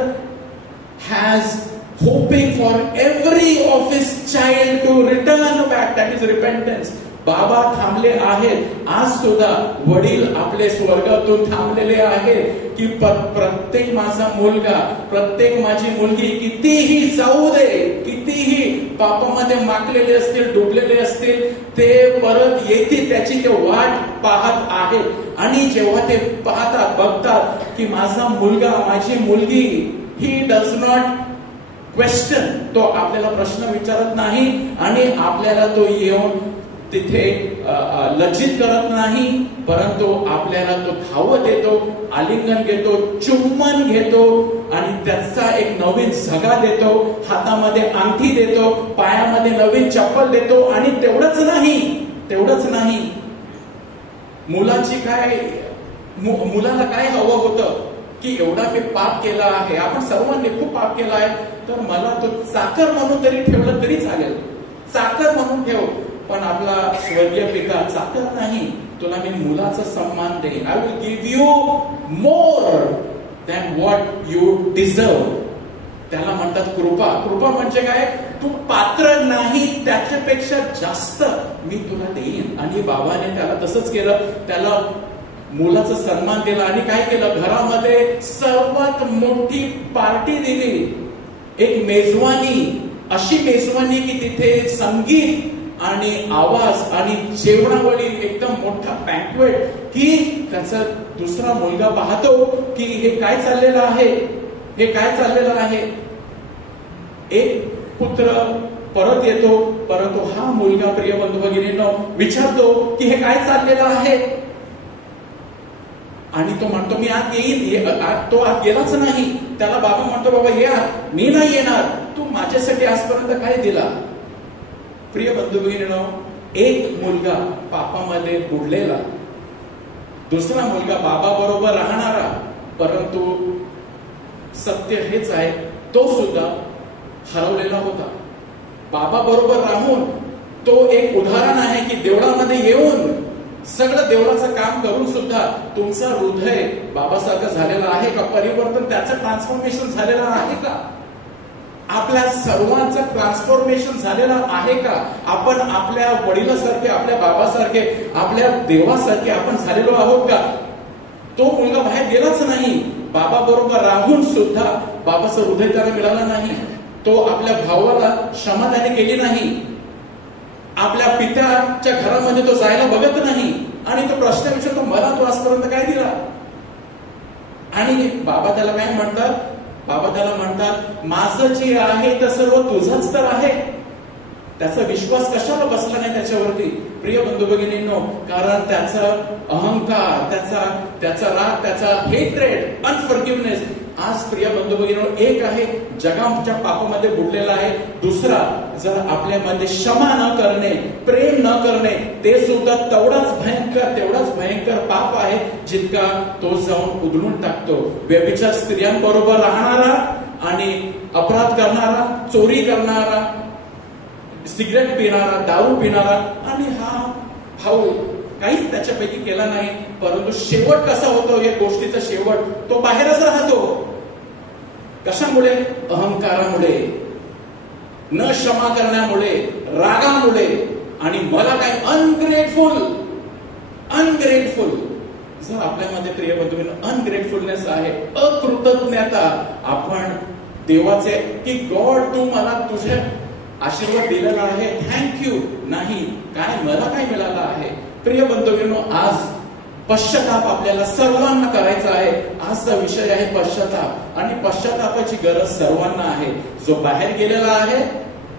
has hoping for every of his child to return back, that is repentance. बाबा थांबले आहेत. आज सुद्धा वडील आपले स्वर्गातून थांबलेले आहेत की प्रत्येक माझा मुलगा, प्रत्येक माझी मुलगी कितीही जाऊ दे, कितीही पापामध्ये माखलेले असतील, डुबलेले असतील, ते परत येतील, त्याची ते वाट पाहत आहेत. आणि जेव्हा ते पाहतात, बघतात की माझा मुलगा, माझी मुलगी, ही डज नॉट क्वेश्चन, तो आपल्याला प्रश्न विचारत नाही आणि आपल्याला तो येऊन तिथे लज्जित करत नाही, परंतु आपल्याला तो धावत येतो, आलिंगन घेतो, चुंबन घेतो आणि त्याचा एक नवीन झगा देतो, हातामध्ये अंगठी देतो, पायामध्ये नवीन चप्पल देतो. आणि तेवढंच नाही, मुलाला काय हवं होतं की एवढा मी पाप केला आहे, आपण सर्वांनी खूप पाप केला आहे, तर मला तो चाकर म्हणून तरी ठेवलं तरी चालेल, चाकर म्हणून ठेव. पण आपला स्वर्गीय पिता चाकर नाही, तुला मी मुलाचा सन्मान देईन. I will give you more than what you deserve. त्याला म्हणतात कृपा. कृपा म्हणजे काय? तू पात्र नाही त्याच्यापेक्षा जास्त मी तुला देईन. आणि बाबाने त्याला तसंच केलं, त्याला मुलाचा सन्मान दिला आणि काय केलं? घरामध्ये सर्वात मोठी पार्टी दिली, एक मेजवानी, अशी मेजवानी की तिथे संगीत आणि आवाज आणि जेवणावळी, एकदम मोठा बँक्वेट, की त्याचा दुसरा मुलगा पाहतो की हे काय चाललेलं आहे, हे काय चाललेलं आहे. एक पुत्र परत येतो, परंतु हा मुलगा प्रिय बंधू भगिनींनो विचारतो की हे काय चाललेलं आहे, आणि तो म्हणतो मी आत येईल. तो आत गेलाच नाही. त्याला बाबा म्हणतो बाबा ये आत. मी नाही येणार, तू माझ्यासाठी आजपर्यंत काय दिला. प्रिय बंधू भगिनींनो, एक मुलगा पापामध्ये बुडलेला, दुसरा मुलगा बाबा बरोबर राहणारा, परंतु सत्य हेच आहे तो सुद्धा हरवलेला होता. बाबा बरोबर राहून तो एक उदाहरण आहे की देवळामध्ये येऊन सगळं देवळाचं काम करून सुद्धा तुमचं हृदय बाबासारखं झालेलं आहे का, परिवर्तन त्याचं ट्रान्सफॉर्मेशन झालेलं आहे का, आपल्या सर्वांचं ट्रान्सफॉर्मेशन झालेलं आहे का, आपण आपल्या वडिलासारखे, आपल्या बाबासारखे, आपल्या देवासारखे आपण झालेलो आहोत का. तो मुलगा बाहेर गेलाच नाही. बाबा बरोबर राहून सुद्धा बाबाचं हृदय त्याला मिळालं नाही. तो आपल्या भावाला क्षमा त्याने केली नाही. आपल्या पित्याच्या घरामध्ये तो जायला बघत नाही. आणि तो प्रश्न विचारतो मला तो आजपर्यंत काय दिला. आणि बाबा त्याला काय म्हणतात, बाबा त्याला म्हणतात माझं जे आहे ते सर्व तुझंच तर आहे. त्याचा विश्वास कशाला बसला नाही त्याच्यावरती. प्रिय बंधू भगिनींनो, कारण त्याचा अहंकार, त्याचा राग, त्याचा हेट्रेड, अनफॉरगिव्हनेस. आज प्रिय बंधू भगिनींनो, एक आहे जगाच्या पापामध्ये बुडलेला आहे, दुसरा जर आपल्यामध्ये क्षमा न करणे, प्रेम न करणे, ते सुद्धा तेवढाच भयंकर पाप आहे जितका तो जाऊन उधळून टाकतो. व्यभिचार स्त्रियांबरोबर राहणारा आणि अपराध करणारा, चोरी करणारा, सिगरेट पिणारा, दारू पिणारा, आणि हा भाऊ काहीच त्याच्यापैकी केला नाही, परंतु शेवट कसा होतो या गोष्टीचा शेवट, तो बाहेरच राहतो. कशामुळे? अहंकारामुळे, न क्षमा करण्यामुळे, रागामुळे, आणि मला काय अनग्रेटफुल. जर आपल्यामध्ये प्रिय बंधूंनो अनग्रेटफुलनेस आहे, अकृतज्ञता, आपण देवाचे की गॉड तू मला तुझे आशीर्वाद दिलेला आहे, थँक्यू, नाही काय मला काय मिळालं आहे. प्रिय बंधूंनो, आज पश्चाताप आपल्याला सर्वांना करायचा आहे. आजचा विषय आहे पश्चाताप, आणि पश्चातापाची गरज सर्वांना आहे. जो बाहेर गेलेला आहे,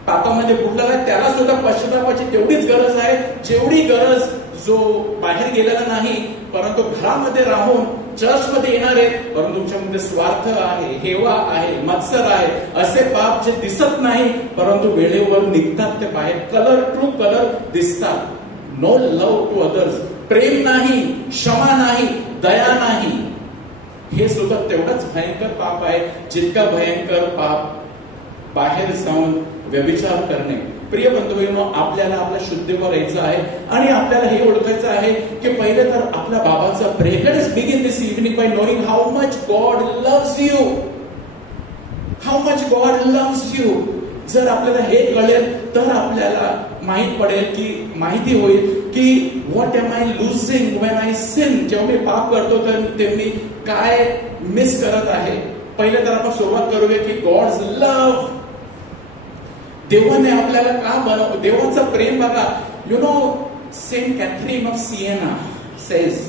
पापामध्ये बुडलेला आहे, त्याला सुद्धा पश्चातापाची तेवढीच गरज आहे जेवढी गरज जो बाहेर गेलेला नाही, परंतु घरामध्ये राहून चर्चमध्ये येणार आहेत, परंतु तुमच्यामध्ये स्वार्थ आहे, हेवा आहे, मत्सर आहे, असे पाप जे दिसत नाही परंतु वेळेवर निघतात ते बाहेर. ट्रू कलर दिसतात. नो लव्ह टू अदर्स, प्रेम नाही, क्षमा नाही, दया नाही, हे सुद्धा तेवढंच भयंकर पाप आहे जितका भयंकर पाप बाहेर जाऊन व्यभिचार करणे. प्रिय बंधूंनो, आपल्याला आपल्या शुद्धीवर यायचं आहे, आणि आपल्याला हे ओळखायचं आहे की पहिले तर आपल्या बाबाचा प्रेम. Let us begin this evening by knowing how much God loves you. How much God loves you. जर आपल्याला हे कळेल तर आपल्याला माहिती होईल की what am I losing when I sin. जेव्हा मी पाप करतो तर ते मी काय मिस करत आहे. पहिले तर आपण सुरुवात करूया की गॉड्स लव्ह. देवाने आपल्याला का बनवलं, देवाचं प्रेम बघा. You know, Saint Catherine of Siena says,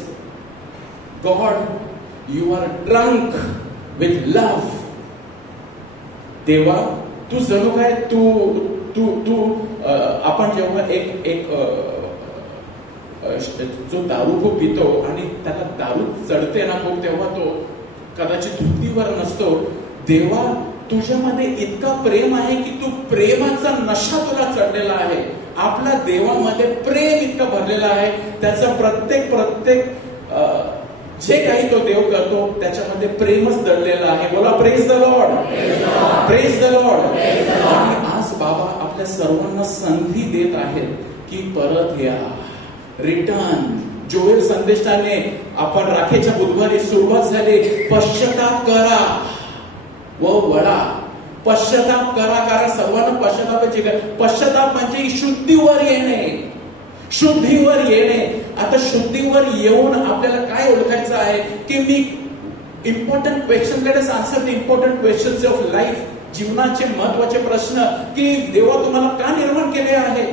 God you are drunk with love. देवा तू जणू काय तू आपण जेव्हा एक जो दारू खूप पितो आणि त्याला दारू चढते ना खूप, तेव्हा तो कदाचित धुतीवर नसतो. देवा तुझ्यामध्ये इतका प्रेम आहे की तू प्रेमाचा नशा तुला चढलेला आहे. आपल्या देवामध्ये प्रेम इतकं भरलेलं आहे, त्याचा प्रत्येक जे काही तो देव करतो त्याच्यामध्ये प्रेमच दडलेलं आहे. बोला praise the Lord, praise the Lord. आणि आज बाबा आपल्या सर्वांना संधी देत आहेत की परत या, रिटर्न. जोएल संदेशाने आपण राखेच्या बुधवारी सुरुवात झाली, पश्चाताप करा व वळा. पश्चाताप करा, कारण सर्वांना पश्चाताप म्हणजे शुद्धीवर येणे, शुद्धीवर येणे. आता शुद्धीवर येऊन आपल्याला काय ओळखायचं आहे की मी important question, let us answer the important questions of life. जीवनाचे महत्वाचे प्रश्न की देवा तुम्हाला का निर्माण केले आहे,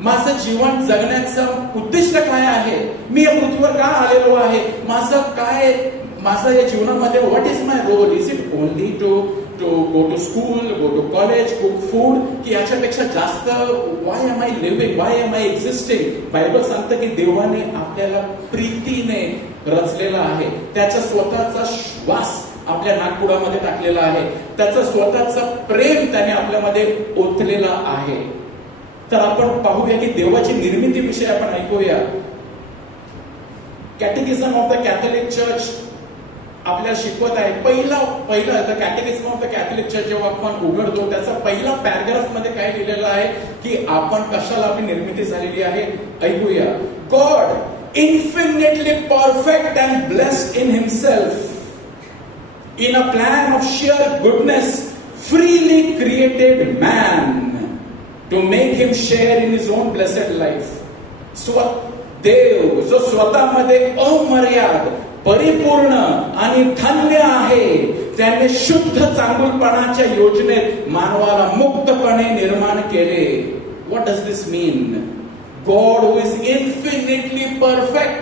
माझं जीवन जगण्याचं उद्दिष्ट काय आहे, मी या पृथ्वीवर का आलेलो आहे, माझं या जीवनामध्ये what is my role. Is it only to go to school, go to college, cook food, की याच्यापेक्षा जास्त why am I living, why am I existing? Bible सांगतं की देवाने आपल्याला प्रीतीने रचलेला आहे, त्याचा स्वतःचा श्वास आपल्या नाकपुडामध्ये टाकलेला आहे, त्याचा स्वतःचा प्रेम त्याने आपल्यामध्ये ओतलेला आहे. तर आपण पाहूया की देवाची निर्मिती विषयी आपण ऐकूया. Catechism of the Catholic Church आपल्याला शिकवत आहे. पहिलं the catechism of the Catholic Church जेव्हा आपण उघडतो त्याचा पहिला पॅराग्राफ मध्ये काय लिहिलेलं आहे की आपण कशाला आपली निर्मिती झालेली आहे. ऐकूया. God infinitely perfect and blessed in himself in a plan of sheer goodness freely created man to make him share in his own blessed life. देव जो स्वतःमध्ये अमर्याद, परिपूर्ण आणि धन्य आहे, त्याने शुद्ध चांगुलपणाच्या योजनेत मानवाला मुक्तपणे निर्माण केले. What does this mean? God who is infinitely perfect,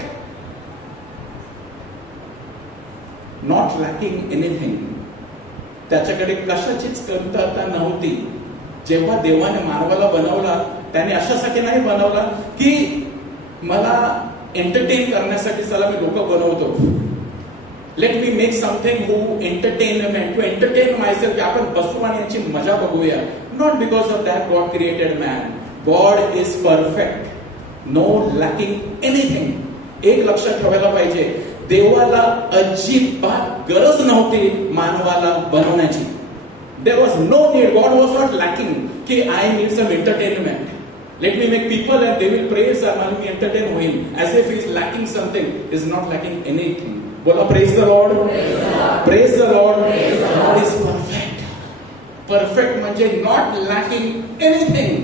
not lacking anything. त्याच्याकडे कशाचीच कमतरता नव्हती. जेव्हा देवाने मानवाला बनवला त्याने अशासाठी नाही बनवला की मला एंटरटेन करण्यासाठी चला मी लोक बनवतो, let me make something who entertainment, to entertain myself, आपण बसू आणि याची मजा बघूया. Not because of that God created man. God is perfect, no lacking anything. एक लक्षात ठेवायला पाहिजे, देवाला अजिबात गरज नव्हती मानवाला बनवण्याची. There was no need. God was not lacking की I need some entertainment. Let me make people and they will praise and me entertain him as if he is lacking something. He is not lacking anything. Bola, praise the Lord. Praise the Lord. God is perfect. Perfect manje not lacking anything.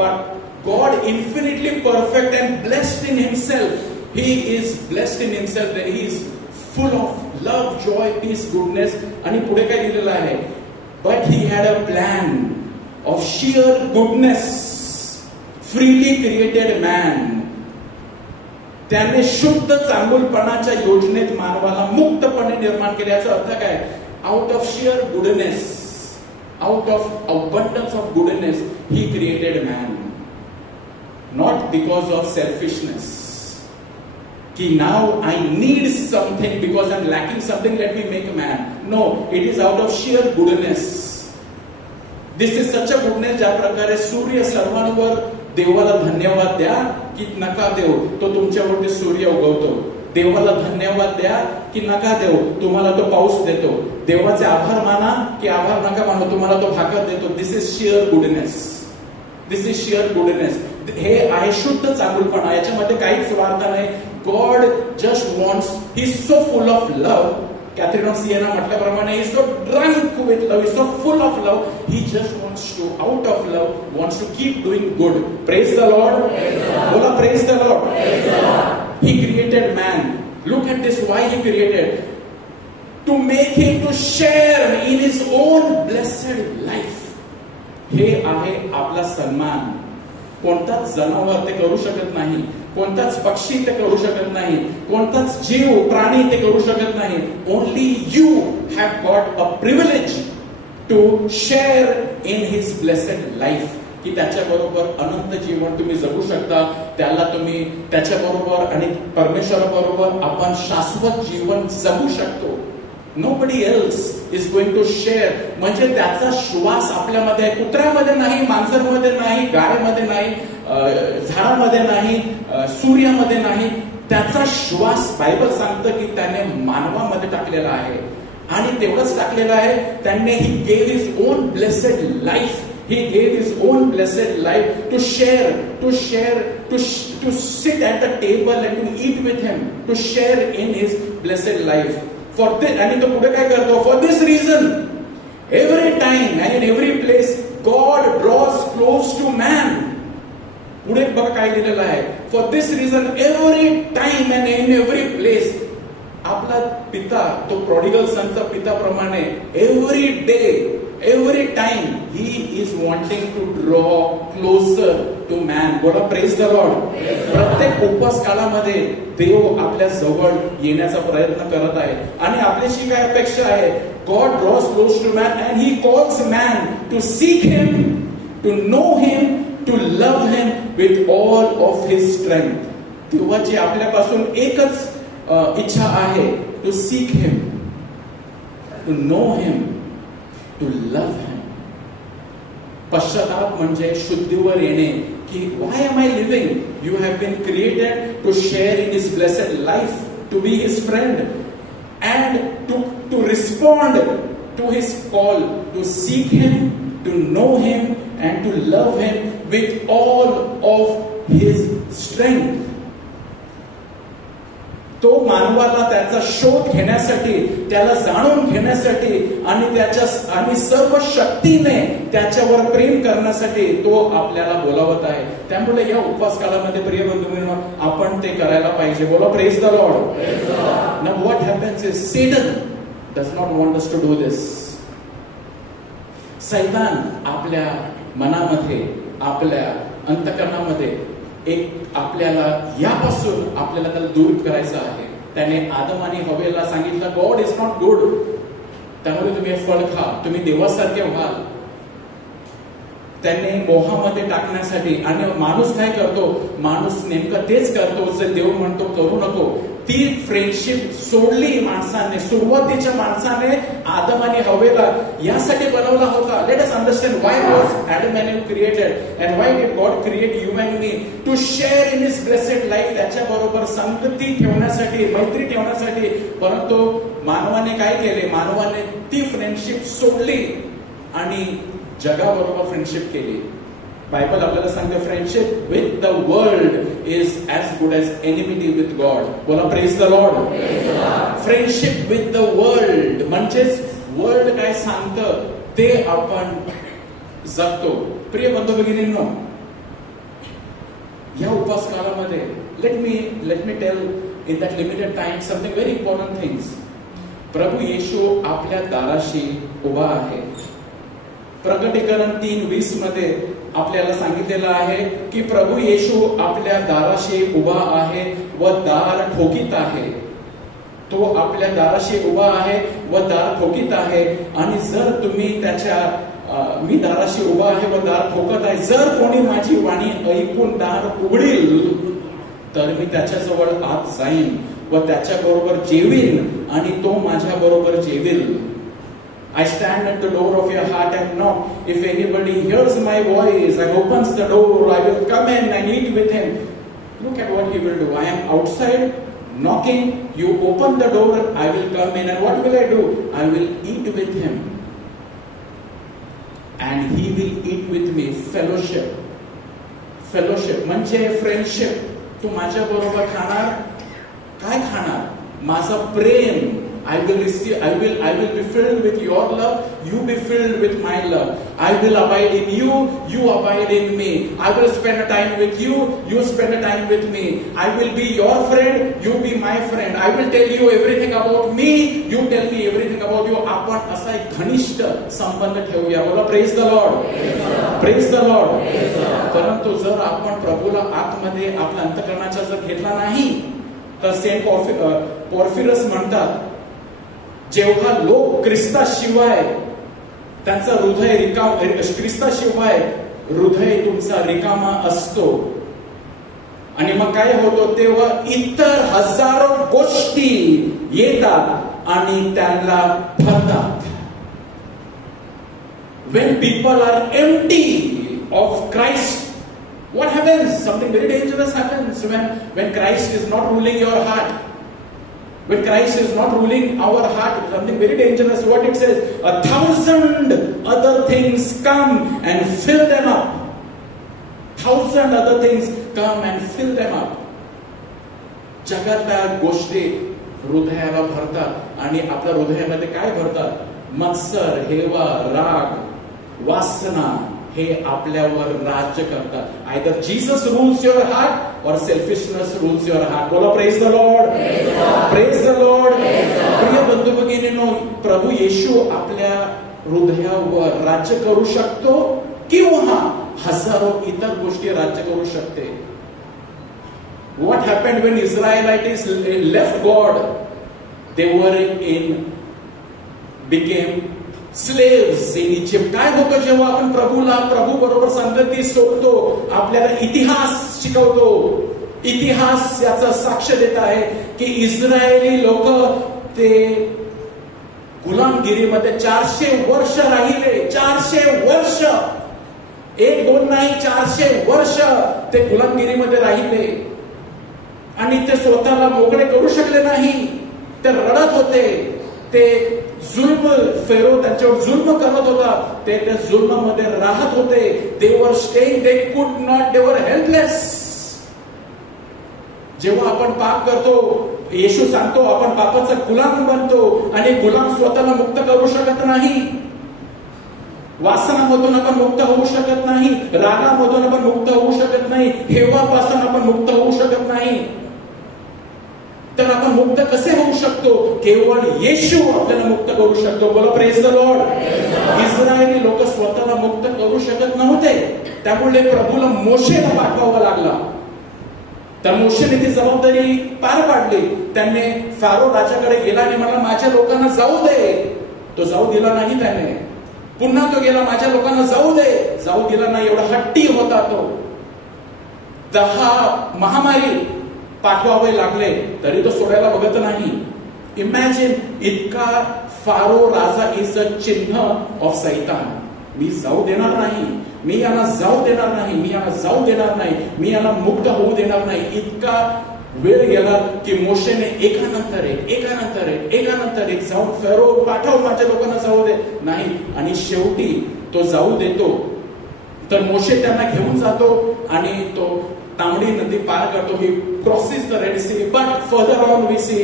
But God infinitely perfect and blessed in himself. He is blessed in himself. That he is full of love, joy, peace, goodness. आणि पुढे काय लिहिलेलं आहे? But he had a plan of sheer goodness. Freely created man. त्याने शुद्ध चांगुलपणाच्या योजनेत मानवाला मुक्तपणे निर्माण केले. याचा अर्थ काय? Out of sheer goodness, out of abundance of goodness he created man. Not because of selfishness की now I need something because I am lacking something, let me make a man. No, it is out of sheer goodness. This is such a goodness. ज्या प्रकारे सूर्य सर्वांवर देवाला धन्यवाद द्या की नका देव, तो तुमच्यावरती सूर्य उगवतो. देवाला धन्यवाद द्या की नका देव, तुम्हाला तो पाऊस देतो. देवाचे आभार माना की आभार नका मानू, तुम्हाला तो भाकर देतो. This is sheer goodness. This is sheer goodness. हे आहे शुद्ध चांगुलपणा. याच्यामध्ये काहीच स्वार्थ नाही. God just wants, he is so full of love. Catherine of Siena म्हटल्याप्रमाणे he so drunk with love, he so full of love. He just wants to, out of love, wants to keep doing good. Praise the Lord. बोला praise the Lord. He created man. Look at this, why he created? To make him to share in his own blessed life. हे आहे आपला सन्मान. कोणताच जनावर ते करू शकत नाही, कोणताच पक्षी ते करू शकत नाही, कोणताच जीव प्राणी ते करू शकत नाही. Only you have got a privilege to share in his blessed life. की त्याच्याबरोबर अनंत जीवन तुम्ही जगू शकता. त्याला तुम्ही त्याच्याबरोबर आणि परमेश्वराबरोबर आपण शाश्वत जीवन जगू शकतो. Nobody else is going to share. म्हणजे त्याचा श्वास आपल्यामध्ये आहे. कुत्र्यामध्ये नाही, माणसामध्ये नाही, गायमध्ये नाही, झाडामध्ये नाही, सूर्यामध्ये नाही. त्याचा श्वास बायबल सांगतं की त्याने मानवामध्ये टाकलेला आहे. आणि तेवढंच टाकलेलं आहे, त्याने he gave his own blessed life. He gave his own blessed life to share, to sit at the table and to eat with him, to share in his blessed life. For this, आणि तो पुढे काय करतो? For this reason, every time and in every place, God draws close to man. पुढे बघा काय लिहिलेलं आहे? For this reason, every time and in every place, आपला पिता, तो prodigal सनचा पिताप्रमाणे, every day, every time, he is wanting to draw closer to man. बोला praise the Lord. प्रत्येक उपवास काळामध्ये देव आपल्या जवळ येण्याचा प्रयत्न करत आहे. आणि आपल्याशी काय अपेक्षा आहे? God draws close to man and He calls man to seek Him, to know Him, to love Him with all of His strength. देवाची आपल्यापासून एकच इच्छा आहे, to seek Him, to know Him, to love Him. पश्चाताप म्हणजे शुद्धीवर येणे, की why am I living? You have been created to share in His blessed life, to be His friend, and to respond to His call, to seek Him, to know Him, and to love Him with all of His strength. तो मानवाला त्याचा शोध घेण्यासाठी, त्याला जाणून घेण्यासाठी आणि सर्व शक्तीने त्याच्यावर प्रेम करण्यासाठी तो आपल्याला बोलावत आहे. त्यामुळे या उपवास काळामध्ये प्रिय बंधूंनो, आपण ते करायला पाहिजे. बोला praise the Lord. Now what happens is Satan does not want us to do this. सैतान आपल्या मनामध्ये, आपल्या अंतःकरणामध्ये आपल्याला यापासून आपल्याला त्याला दूर करायचं आहे. त्याने आदम आणि हवेला सांगितलं गॉड इज नॉट गुड, त्यामुळे तुम्ही फळ खा, तुम्ही देवासारखे व्हाल. त्याने मोहामध्ये टाकण्यासाठी, आणि माणूस काय करतो, माणूस नेमकं तेच करतो जे देव म्हणतो करू नको. ती फ्रेंडशिप सोडली माणसाने, सुरुवातीच्या माणसाने आदम आणि हवेला यासाठी बनवला होता. Let us understand why was Adam and Eve created and why did God create you and me, to share in his blessed life, त्याच्याबरोबर संगती ठेवण्यासाठी, मैत्री ठेवण्यासाठी. परंतु मानवाने काय केले, मानवाने ती फ्रेंडशिप सोडली आणि जगाबरोबर फ्रेंडशिप केली. बायबल आपल्याला सांगते friendship with the world is as good as enmity with God. बोला praise the Lord. Friendship with the world म्हणजेच वर्ल्ड काय सांगतं ते आपण जगतो. प्रिय बंधू भगिनींनो, या उपवास काळामध्ये let me tell in that limited time something very important things. प्रभू येशू आपल्या दाराशी उभा आहे. प्रकटीकरण 3:20 मध्ये आपल्याला सांगितलेलं आहे की प्रभू येशू आपल्या दाराशी उभा आहे व दार ठोकीत आहे. तो आपल्या दाराशी उभा आहे व दार ठोकीत आहे. आणि जर तुम्ही मी दाराशी उभा आहे व दार ठोकत आहे, जर कोणी माझी वाणी ऐकून दार उघडील तर मी त्याच्याजवळ आत जाईन व त्याच्याबरोबर जेवीन आणि तो माझ्या बरोबर जेवील. I stand at the door of your heart and knock. If anybody hears my voice and opens the door, I will come in and eat with him. Look at what he will do. I am outside knocking. You open the door, I will come in. And what will I do? I will eat with him. And he will eat with me. Fellowship. Fellowship म्हणजे friendship. तू माझ्या बरोबर खाणार, काय खाणार? माझं प्रेम. I will be filled with your love, you be filled with my love. I will abide in you, you abide in me. I will spend a time with you, you spend a time with me. I will be your friend, you be my friend. I will tell you everything about me, you tell me everything about you. आपण असा एक घनिष्ठ संबंध ठेवूया. बोला praise the Lord. Praise the Lord. परंतु जर आपण प्रभूला आतमध्ये आपल्या अंतःकरणाचा जर घेतला नाही तर सेंट पॉर्फिरस म्हणतात, जेव्हा लोक ख्रिस्ताशिवाय त्यांचं हृदय ख्रिस्ताशिवाय हृदय तुमचा रिकामा असतो आणि मग काय होतो, तेव्हा इतर हजारो गोष्टी येतात आणि त्यांना भरतात. When people are empty of Christ, what happens? Something very dangerous happens when Christ is not ruling your heart. When Christ is not ruling our heart, something very dangerous. What it says, 1,000 other things come and fill them up. 1,000 other things come and fill them up. जगातल्या गोष्टी हृदयाला भरतात आणि आपल्या हृदयामध्ये काय भरतात? मत्सर, हेवा, राग, वासना हे आपल्यावर राज्य करतात. Either Jesus rules your heart or selfishness rules your heart. बोला praise the Lord. Praise the Lord. प्रिय बंधू भगिनींनो, प्रभू येशू आपल्या हृदयावर राज्य करू शकतो किंवा हजारो इतर गोष्टी राज्य करू शकते. What happened when Israelites left God? They were in became slaves in Egypt. काय होतं जेव्हा आपण प्रभू बरोबर संगती सोडतो, आपल्याला इतिहास शिकवतो. इतिहास याचा साक्ष देत आहे की इस्रायली लोक ते गुलामगिरीमध्ये 400 वर्ष राहिले. 400 वर्ष, 1-2 नाही, 400 वर्ष ते गुलामगिरीमध्ये राहिले आणि ते स्वतःला मोकळे करू शकले नाही. ते रडत होते. ते जुल्म, फेरो त्यांच्यावर जुल्म करत होता. ते त्या जुल्मामध्ये राहत होते. दे were staying, they could not, दे वर हेल्पलेस. जेव्हा आपण पाप करतो, येशू सांगतो आपण पापाचा गुलाम बनतो आणि गुलाम स्वतःला मुक्त करू शकत नाही. वासनामधून आपण मुक्त होऊ शकत नाही. रागामधून आपण मुक्त होऊ शकत नाही. हेवापासून आपण मुक्त होऊ शकत नाही. तर आपण मुक्त कसे होऊ शकतो? केवळ येशू आपल्याला मुक्त करू शकतो. बोला प्रेज द लॉर्ड. इस्रायली लोक स्वतःला मुक्त करू शकत नव्हते, त्यामुळे प्रभूला मोशेला पाठवावा लागला. तर मोशेने ती जबाबदारी पार पाडली. त्याने फारो राजाकडे गेला आणि मला माझ्या लोकांना जाऊ दे. तो जाऊ दिला नाही त्याने. पुन्हा तो गेला, माझ्या लोकांना जाऊ दे. जाऊ दिला नाही. एवढा हट्टी होता तो. 10 महामारी पाठवावे लागले तरी तो सोडायला बघत नाही. इमॅजिन, इतका फारो राजा इज अ चिन्ह ऑफ सैतान. मी जाऊ देणार नाही, मी याला जाऊ देणार नाही, मी याला जाऊ देणार नाही, मी याला मुक्त होऊ देणार नाही. इतका वेळ गेला की मोशेने एकानंतर एक जाऊन फेरो पाठव, माझ्या लोकांना जाऊ दे नाही. आणि शेवटी तो जाऊ देतो. तर मोशे त्यांना घेऊन जातो आणि तो तांबडी नदी पार करतो. He crosses the Red Sea. But further on we see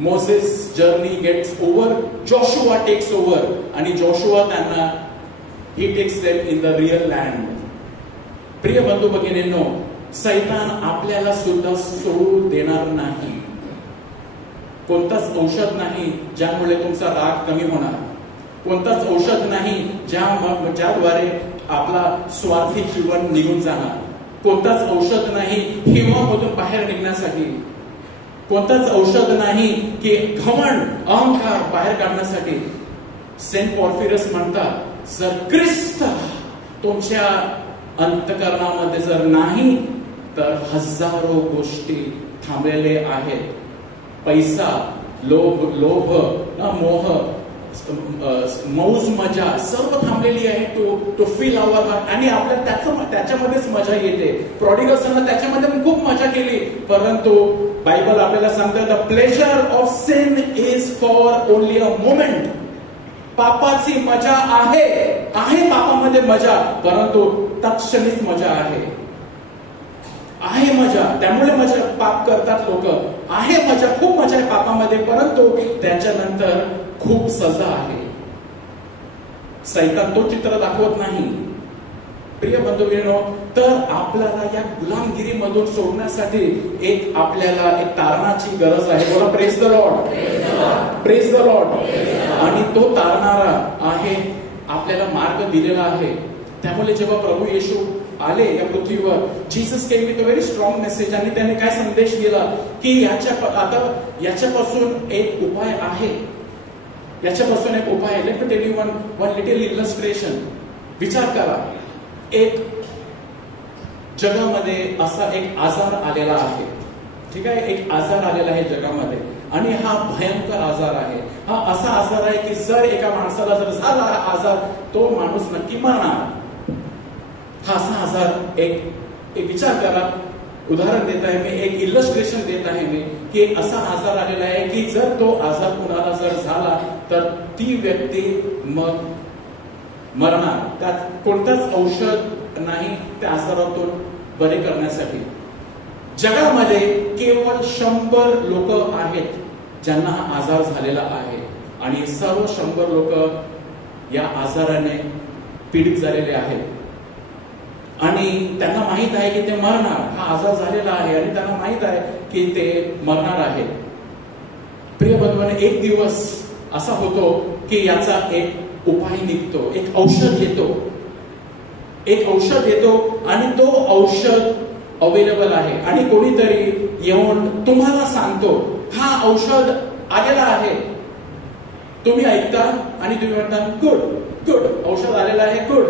Moses journey gets over. Joshua takes over आणि जोशुआ त्यांना he takes them in the real land. प्रिय बंधू भगिनींनो, सैतान आपल्याला सुद्धा सोडू देणार नाही. कोणताच औषध नाही ज्यामुळे तुमचा राग कमी होणार. कोणताच औषध नाही ज्याद्वारे आपला स्वार्थी जीवन निघून जाणार. कोणताच औषध नाही हिंवामधून बाहेर निघण्यासाठी. कोणताच औषध नाही की घमंड, अहंकार बाहेर काढण्यासाठी. सेंट पॉर्फिरस म्हणतात, जर ख्रिस्त तुमच्या अंतःकरणामध्ये जर नाही तर हजारो गोष्टी थांबलेले आहेत. पैसा, लोभ, मोह, मौज मजा सर्व थांबलेली आहे. To feel our heart. आणि आपल्या त्याच्यामध्येच मजा येते. प्रॉडिगल सनला त्याच्यामध्ये खूप मजा केली, परंतु बायबल आपल्याला सांगतं the pleasure of sin is for only a moment. पापाची मजा आहे पापामध्ये मजा, परंतु तत्क्षणीच मजा आहे मजा. त्यामुळे मजा पाप करतात लोक. आहे मजा, खूप मजा आहे पापामध्ये, परंतु त्याच्यानंतर खूप सजा आहे. सैतान तो चित्र दाखवत नाही. प्रिय बंधूंनो, तर आपल्याला या गुलामगिरीमधून सोडण्यासाठी आपल्याला एक तारणाची गरज आहे. बोला praise the Lord. Praise the Lord. आणि तो तारणारा आहे, आपल्याला मार्ग दिलेला आहे. त्यामुळे जेव्हा प्रभू येशू आले या पृथ्वीवर, Jesus came with a very strong message. आणि त्याने काय संदेश दिला की याच्यापासून एक उपाय आहे. याच्यापासून एक उपाय. Late me tail you one little illustration. विचार करा, एक जगामध्ये असा एक आजार आलेला आहे. ठीक आहे, एक आजार आलेला आहे जगामध्ये आणि हा भयंकर आजार आहे. हा असा आजार आहे की जर एका माणसाला जर झाला हा आजार, तो माणूस नक्की मरणार. हा असा आजार एक विचार करा. उदाहरण देत आहे मी, एक इलस्ट्रेशन देत आहे मी की एक असा आजार आलेला आहे की जर तो आजार कुणाला जर झाला तर ती व्यक्ती मग मरणार. त्यात कोणताच औषध नाही त्या आजारातून बरे करण्यासाठी. जगामध्ये केवळ 100 लोक आहेत ज्यांना हा आजार झालेला आहे आणि सर्व 100 लोक या आजाराने पीडित झालेले आहेत आणि त्यांना माहित आहे की ते मरणार. हा आजार झालेला आहे आणि त्यांना माहित आहे की ते मरणार आहेत. प्रिय बंधूंनो, एक दिवस असा होतो की याचा एक उपाय निघतो, एक औषध येतो आणि तो औषध अवेलेबल आहे आणि कोणीतरी येऊन तुम्हाला सांगतो हा औषध आलेला आहे. तुम्ही ऐकता आणि तुम्ही म्हणता गुड गुड, औषध आलेलं आहे, गुड,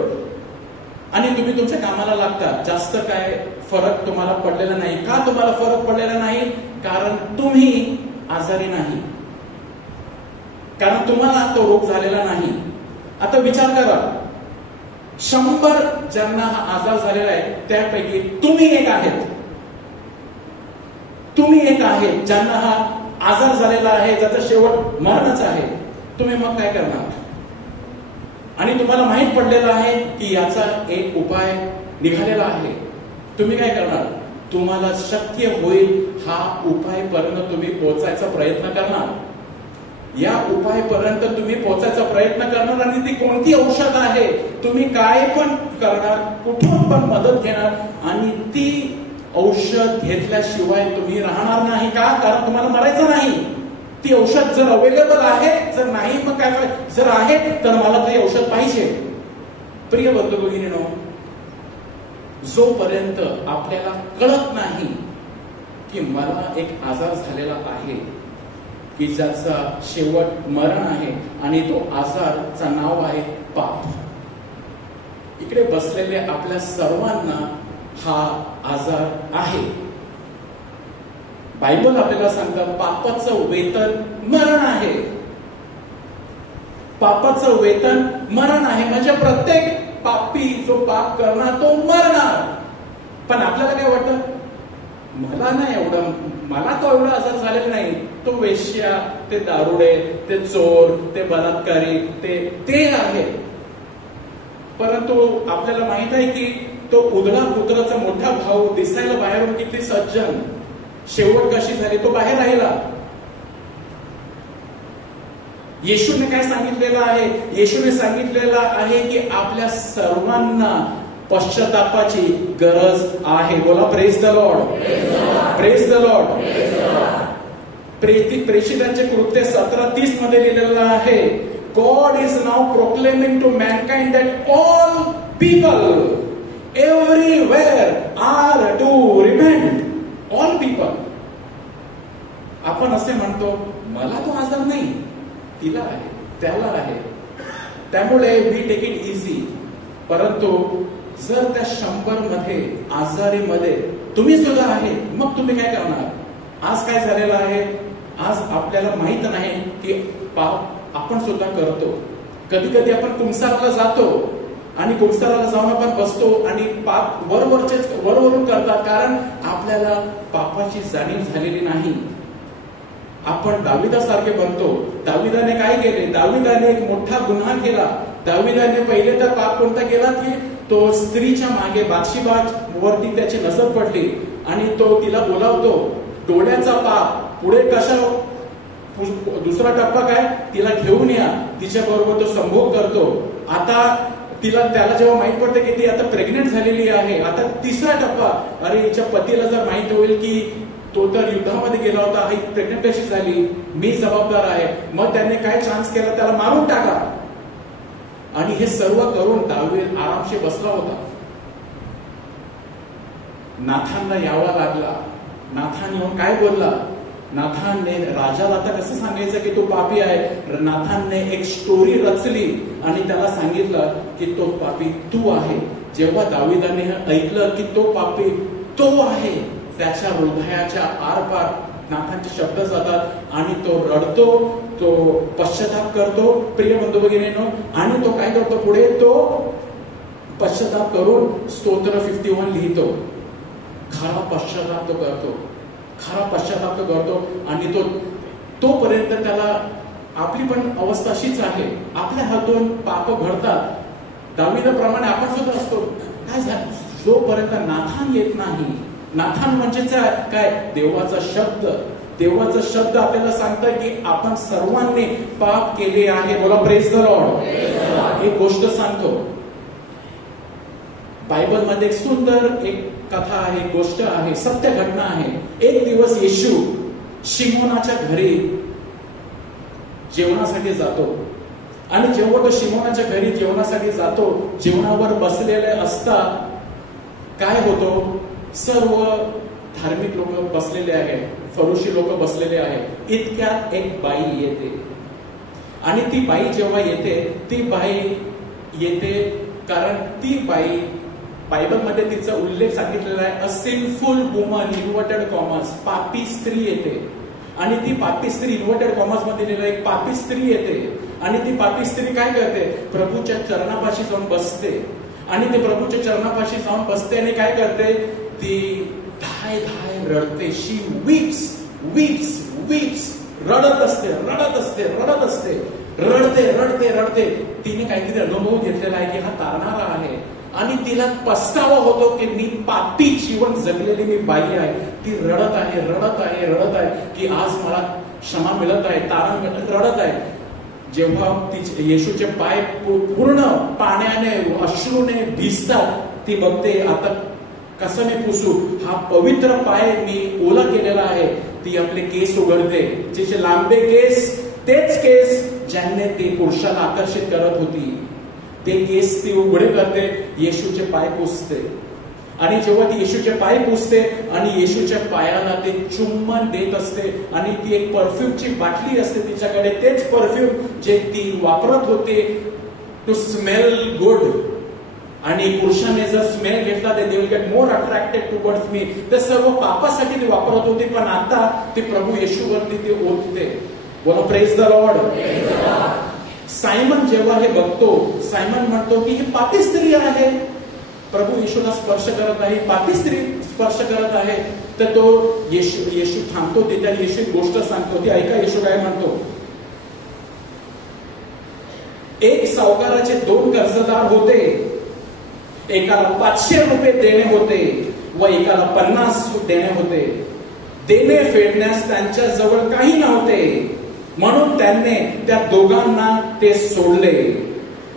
आणि तुम्ही तुमच्या कामाला लागता. जास्त काय फरक तुम्हाला पडलेला नाही. का तुम्हाला फरक पडलेला नाही? कारण तुम्ही आजारी नाही, कारण तुम्हाला तो रोग झालेला नाही. आता विचार करा, 100 ज्यांना हा आजार झालेला आहे त्यापैकी तुम्ही एक आहेत. तुम्ही एक आहे ज्यांना हा आजार झालेला आहे, ज्याचा शेवट मरणच आहे. तुम्ही मग काय करणार? आणि तुम्हाला माहित पडलेलं आहे की याचा एक उपाय निघालेला आहे. तुम्ही काय करणार? तुम्हाला शक्य होईल हा उपायपर्यंत तुम्ही पोहोचायचा प्रयत्न करणार. या उपायपर्यंत तुम्ही पोहोचायचा प्रयत्न करणार. आणि ती कोणती औषध आहे, तुम्ही काय पण करणार, कुठून पण मदत घेणार, आणि ती औषध घेतल्याशिवाय तुम्ही राहणार नाही. का? कारण तुम्हाला मरायचं नाही. ती औषध जर अवेलेबल आहे, जर नाही मग काय, जर आहे तर मला ते औषध पाहिजे. प्रिय बंधू भगिनींनो, जोपर्यंत आपल्याला कळत नाही की मला एक आजार झालेला आहे की ज्याचा शेवट मरण आहे, आणि तो आजारचा नाव आहे पाप. इकडे बसलेले आपल्या सर्वांना हा आजार आहे. बायबल आपल्याला सांगतात पापाचं वेतन मरण आहे. पापाचं वेतन मरण आहे, म्हणजे प्रत्येक पापी जो पाप करणार तो मरणार. पण आपल्याला काय वाटतं, मला नाही एवढं, मला तो एवढा आजार झालेला नाही. तो वेश्या, ते दारुडे, ते चोर, ते बलात्कारी, ते आहे. परंतु आपल्याला माहित आहे की तो उधळा पुत्राचा मोठा भाऊ दिसायला बाहेरून किती सज्जन, शेवट कशी झाली, तो बाहेर राहिला. येशूने काय सांगितलेलं आहे? येशूने सांगितलेलं आहे की आपल्या सर्वांना पश्चातापाची गरज आहे. बोला praise the Lord, praise the Lord. प्रेषितांचे कृत्य 17:30 मध्ये लिहिलेलं आहे, God is now proclaiming to mankind that all people everywhere are to repent. All people. आपण असे म्हणतो मला तो आजार नाही, तिला आहे, त्याला आहे, त्यामुळे वी टेक इट इझी. परंतु जर त्या 100 मध्ये आजारीमध्ये तुम्ही सुद्धा आहे, मग तुम्ही काय करणार? आज काय झालेलं आहे, आज आपल्याला माहित नाही की पाप आपण सुद्धा करतो. कधी कधी आपण कुंसाला जातो आणि कुंसाला जाऊन आपण बसतो आणि पाप वरवरून करतात, कारण आपल्याला पापाची जाणीव झालेली नाही. आपण दाविदासारखे बनतो. दाविदाने काय केले? दाविदाने एक मोठा गुन्हा केला. दाविदाने पहिले तर पाप कोणता केला की तो स्त्रीच्या मागे बादशिबा वरती त्याची नजर पडली आणि तो तिला बोलावतो. डोळ्याचा पाप. पुढे कशा दुसरा टप्पा काय? तिला घेऊन या, तिच्या बरोबर तो संभोग करतो. आता त्याला जेव्हा माहित पडते की ती आता प्रेग्नेंट झालेली आहे, आता तिसरा टप्पा, अरे हिच्या पतीला जर माहित होईल की तो तर युद्धामध्ये गेला होता, ही प्रेग्नेंट कशी झाली, मी जबाबदार आहे, मग त्याने काय चान्स केला, त्याला मारून टाका. आणि हे सर्व करून दावीद आरामशी बसला होता. नाथानला यावा लागला. नाथान येऊन काय बोलला? नाथानने राजाला आता कसं सांगायचं की तो पापी आहे? नाथानने एक स्टोरी रचली आणि त्याला सांगितलं की तो पापी तू आहे. जेव्हा दाविदाने ऐकलं की तो पापी तो आहे, त्याच्या हृदयाच्या आरपार नाथांचे शब्द जातात आणि तो रडतो, तो पश्चाताप करतो. प्रिय बंधू भगिनींनो, आणि तो काय करतो पुढे? तो पश्चाताप करून स्तोत्र 51 लिहितो. खरा पश्चाताप तो करतो, खरा पश्चाताप तो करतो. आणि तोपर्यंत त्याला आपली पण अवस्था अशीच आहे. आपल्या हातून पाप घडतात. दाविदाप्रमाणे आपण सुद्धा असतो. काय झालं? जोपर्यंत नाथान येत नाही. नाथान म्हणजे काय? देवाचा शब्द. देवाचा शब्द आपल्याला सांगतं की आपण सर्वांनी पाप केले आहे. बोला प्रेज द लॉर्ड. एक गोष्ट सांगतो. बायबल मध्ये एक सुंदर एक कथा आहे, गोष्ट आहे, सत्य घटना आहे. एक दिवस येशू शिमोनाच्या घरी जेवणासाठी जातो. आणि जेव्हा तो शिमोनाच्या घरी जेवणासाठी जातो, जेवणावर बसलेले असता काय होतो? सर्व धार्मिक लोक बसलेले आहेत, फरोशी लोक बसलेले आहेत. इतक्यात एक बाई येते आणि ती बाई जेव्हा येते, ती बाई येते कारण ती बाई, बायबलमध्ये तिचा उल्लेख सांगितलेला आहे, अ सिनफुल वुमन, इन्व्हर्टेड कॉमर्स, पापी स्त्री येते. आणि ती पापी स्त्री, इन्व्हर्टेड कॉमर्स मध्ये लिहिलं, एक पापी स्त्री येते. आणि ती पापी स्त्री काय करते? प्रभूच्या चरणापाशी जाऊन बसते. आणि ते प्रभूच्या चरणापाशी जाऊन बसते आणि काय करते? ती धाय धाय रडते. शी वीप्स वीप्स वीप्स, रडत असते रडत असते रडत असते, रडते रडते रडते. तिने काहीतरी अनुभव घेतलेला आहे की हा तारणारा आहे आणि तिला पस्तावा होतो की मी पापी जीवन जगलेली मी बाई आहे. ती रडत आहे रडत आहे रडत आहे की आज मला क्षमा मिळत आहे, तारण मिळत, रडत आहे. जेव्हा येशूचे पाय पूर्ण पाण्याने अश्रूने भिजतात, ती बघते आता कसं मी पुसू, हा पवित्र पाय मी ओला केलेला आहे. ती आपले केस उघडते, तिचे लांबे केस, तेच केस ज्यांनी ती पुरुषाला आकर्षित करत होती, ते केस ती उघडे करते, येशूचे पाय पुसते. आणि जेव्हा ती येशूचे पाय पुसते आणि येशूच्या पायाला ते चुंबन देत असते आणि ती एक परफ्यूमची बाटली असते तिच्याकडे, तेच परफ्यूम जे ती वापरत होते टू स्मेल गुड. आणि पुरुषाने जर स्मेल घेतला तर they will get more attracted towards me. ते सर्व पापासाठी ती वापरत होती, पण आता ते प्रभू येशूवरती ते ओतते. बोला प्रेज द लॉर्ड. सायमन जेव्हा हे बघतो, सायमन म्हणतो की ही पापी स्त्री आहे, प्रभू येशूला स्पर्श करत आहे, पापी स्त्री स्पर्श करत आहे. तर तो येशू थांबतो, त्याच्या येशू गोष्ट सांगतो. ती ऐका येशू काय म्हणतो. एक सावकाराचे 2 कर्जदार होते, एकाला 500 रुपये देणे होते व एकाला 50 देणे होते. देणे फेडण्यास त्यांच्या जवळ काही नव्हते, म्हणून त्याने त्या दोघांना ते सोडले.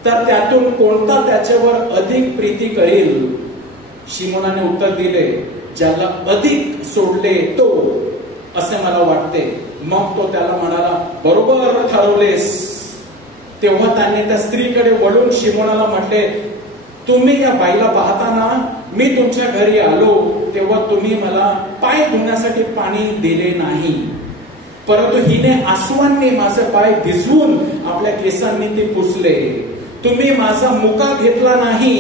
तर त्यातून कोणता त्याच्यावर अधिक प्रीती करेल? शिमोनाने उत्तर दिले, ज्याला अधिक सोडले तो, असे मला वाटते. मग तो त्याला म्हणाला, बरोबर ठरवलेस. तेव्हा त्याने त्या स्त्रीकडे वळून शिमोनाला म्हटले, तुम्ही या बाईला पाहताना मी तुमच्या घरी आलो तेव्हा तुम्ही मला पाय धुण्यासाठी पाणी दिले नाही, परंतु हिने आसवांनी माझे पाय भिजवून आपल्या केसांनी ते पुसले. तुम्ही माझा मुका घेतला नाही,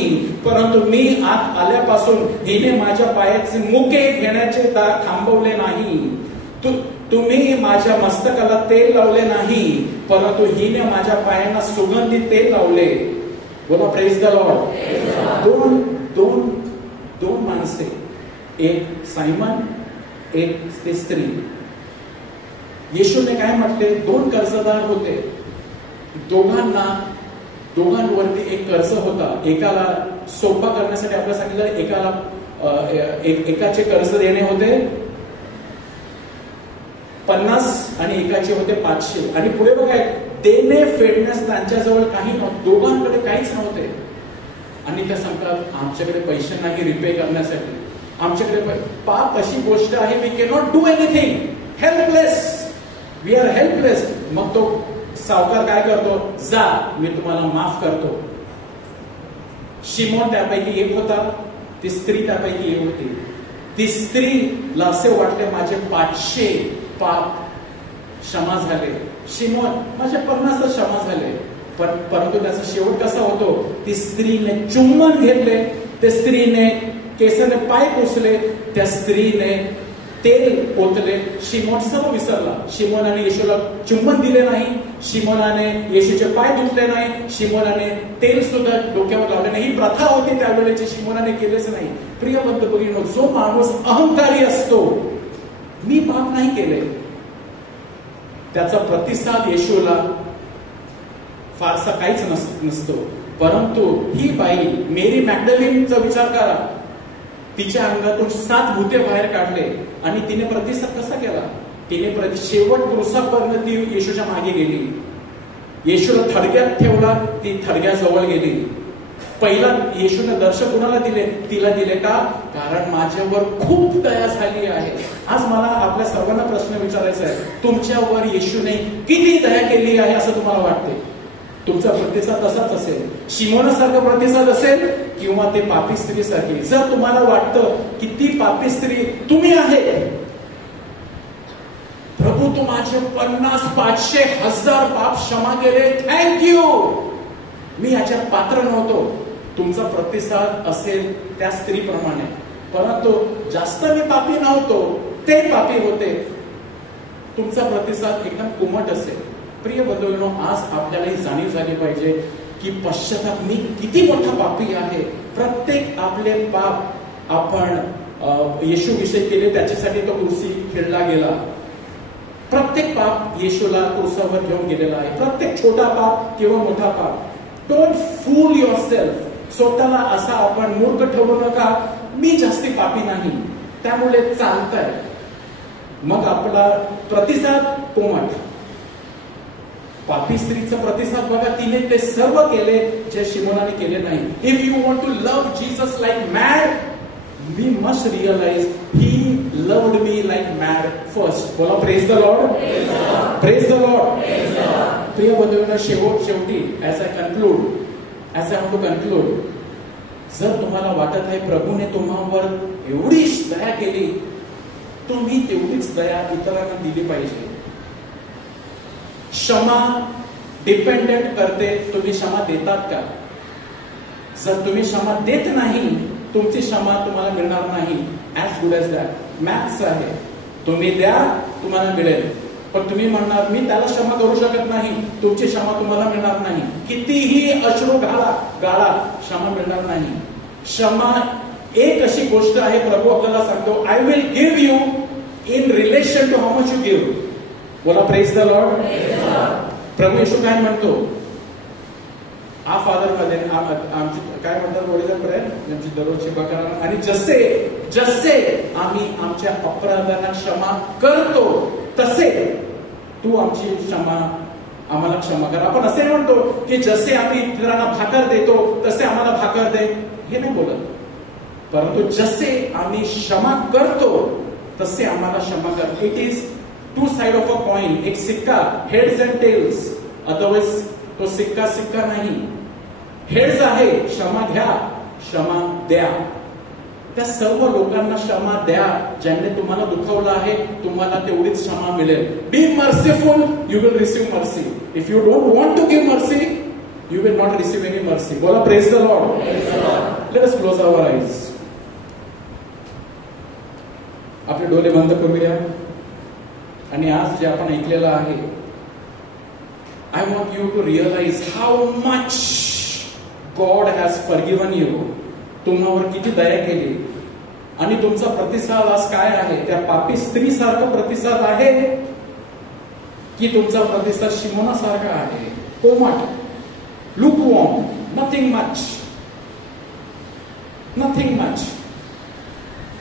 परंतु मी आत आल्यापासून हिने माझ्या पायाचे मुके घेण्याचे दार थांबवले नाही. तुम्ही माझ्या मस्तकाला तेल लावले नाही, परंतु हिने माझ्या पायांना सुगंधी तेल लावले. बोला प्रेज द लॉर्ड. दोन माणसे, एक सायमन, एक ते स्त्री. येशूने काय म्हटले? 2 कर्जदार होते, दोघांवरती एक कर्ज होता. एकाला सोपा करण्यासाठी आपल्याला सांगितलं, एकाला एकाचे कर्ज देणे होते 50 आणि एकाचे होते 500. आणि पुढे बघा, देणे फेडण्यास त्यांच्याजवळ काही नव्हते, दोघांकडे काहीच नव्हते. आणि त्या सांगतात, आमच्याकडे पैसे नाही रिपे करण्यासाठी, आमच्याकडे पाप अशी गोष्ट आहे, we cannot do anything, helpless, we are helpless. मग तो सावकार काय करतो? जा, मी तुम्हाला माफ करतो. शिमोन त्यापैकी एक होता, ती स्त्री त्यापैकी एक होती. ती स्त्रीला असे वाटले, माझे 500 पाप क्षमा झाले, शिमोन माझे 50 क्षमा झाले. परंतु त्याचा शेवट कसा होतो? ती स्त्रीने चुंबन घेतले, त्या स्त्रीने केसाने पाय पुसले, त्या स्त्रीने तेल ओतले. शिमोन सर्व विसरला. शिमोनाने येशूला चुंबन दिले नाही, शिमोनाने येशूचे पाय धुतले नाही, शिमोनाने तेल सुद्धा डोक्यावर लावले नाही. ही प्रथा होती त्यावेळेची, शिमोनाने केलेच नाही. प्रिय बंधू भगिनींनो, जो माणूस अहंकारी असतो, मी पाप नाही केले, त्याचा प्रतिसाद येशूला फारसा काहीच नसतो. परंतु ही बाई मेरी मॅग्डलिनचा विचार करा, तिच्या अंगातून 7 भूते बाहेर काढले आणि तिने प्रतिसाद कसा केला? तिने शेवट क्रूसापर्यंत ती येशूच्या मागे गेली, येशूला थडग्यात ठेवला, ती थडग्याजवळ गेली. पहिला येशूने दर्शन कुणाला दिले? तिला दिले. का? कारण माझ्यावर खूप दया झाली आहे. आज मला आपल्या सर्वांना प्रश्न विचारायचा आहे, तुमच्यावर येशूने किती दया केली आहे असं तुम्हाला वाटते? तुमचा प्रतिसाद तसाच असेल, शिमोनासारखा प्रतिसाद असेल किंवा ते पापी स्त्री सारखी? जर तुम्हाला वाटतं की ती पापी स्त्री तुम्ही आहे, प्रभू तू माझे 50, 500, 1000 पाप क्षमा केले, थँक्यू. मी याच्यात पात्र नव्हतो. तुमचा प्रतिसाद असेल त्या स्त्रीप्रमाणे, परंतु जास्त मी पापी नव्हतो, ते पापी होते. तुमचा प्रतिसाद एकदम कोमट असेल. प्रिय बंधूंनो, आज आपल्याला ही जाणीव झाली पाहिजे की पश्चाताप, मी किती मोठा पापी आहे. प्रत्येक आपले पाप आपण येशू विषयी केले, त्याच्यासाठी तो क्रूसी खेळला गेला. प्रत्येक पाप येशूला क्रूसावर घेऊन गेलेला आहे. प्रत्येक छोटा पाप किंवा मोठा पाप. Don't full yourself. स्वतःला असा आपण मूर्ख ठेवू नका, मी जास्ती पापी नाही, त्यामुळे चालतंय. मग आपला प्रतिसाद कोमट. पापी स्त्रीचा प्रतिसाद बघा, तिने ते सर्व केले जे शिमोनाने केले नाही. If you want to love Jesus like mad, we must realise he loved me like mad first. बोला praise the Lord, praise the Lord. प्रिय बंधूंनो, शेवटी as I want to conclude, जर तुम्हाला वाटत आहे प्रभूने तुम्हावर एवढी दया केली, तुम्ही तेवढीच दया इतरांना दिली पाहिजे. क्षमा डिपेंडेंट करते तुम्ही क्षमा देतात का. जर तुम्ही क्षमा देत नाही, तुमची क्षमा तुम्हाला मिळणार नाही. As good as that. Maths आहे, तुम्ही द्या तुम्हाला मिळेल, पण तुम्ही म्हणणार मी त्याला क्षमा करू शकत नाही, तुमची क्षमा तुम्हाला मिळणार नाही. कितीही अश्रू गाळा क्षमा मिळणार नाही. क्षमा एक अशी गोष्ट आहे, प्रभू आपल्याला सांगतो, I will give you in relation to how much you give. बोला प्रेज द लॉर्ड. प्रभू येशू काय म्हणतो, आ फादर मध्ये आमची काय म्हणतात वडील प्रेयर, आमची दररोजची बकरा, आणि जसे आम्ही आमच्या अपराधांना क्षमा करतो तसे तू आमची आम्हाला क्षमा कर. आपण असे म्हणतो की जसे आम्ही इतरांना भाकर देतो तसे आम्हाला भाकर दे, हे नाही बोलत, परंतु जसे आम्ही क्षमा करतो तसे आम्हाला क्षमा कर. It is two side of a coin. एक सिक्का, हेड्स अँड टेल्स. अदरवाइज तो सिक्का नाही. हेड्स आहे क्षमा घ्या, क्षमा द्या. त्या सर्व लोकांना क्षमा द्या ज्यांनी तुम्हाला दुखवलं आहे, तुम्हाला तेवढीच क्षमा मिळेल. Be merciful, you will receive mercy. If you don't want to give mercy, you will not receive any mercy. बोला praise the Lord. Let us close our eyes. आपले डोळे बंद करूया आणि आज जे आपण ऐकलेलं आहे, I want you to realize how much God has forgiven you. तुम्हावर किती दया केली आणि तुमचा प्रतिसाद आज काय आहे? त्या पापी स्त्रीसारखा प्रतिसाद आहे की तुमचा प्रतिसाद शिमोनासारखा आहे, कोमट, lukewarm, nothing much.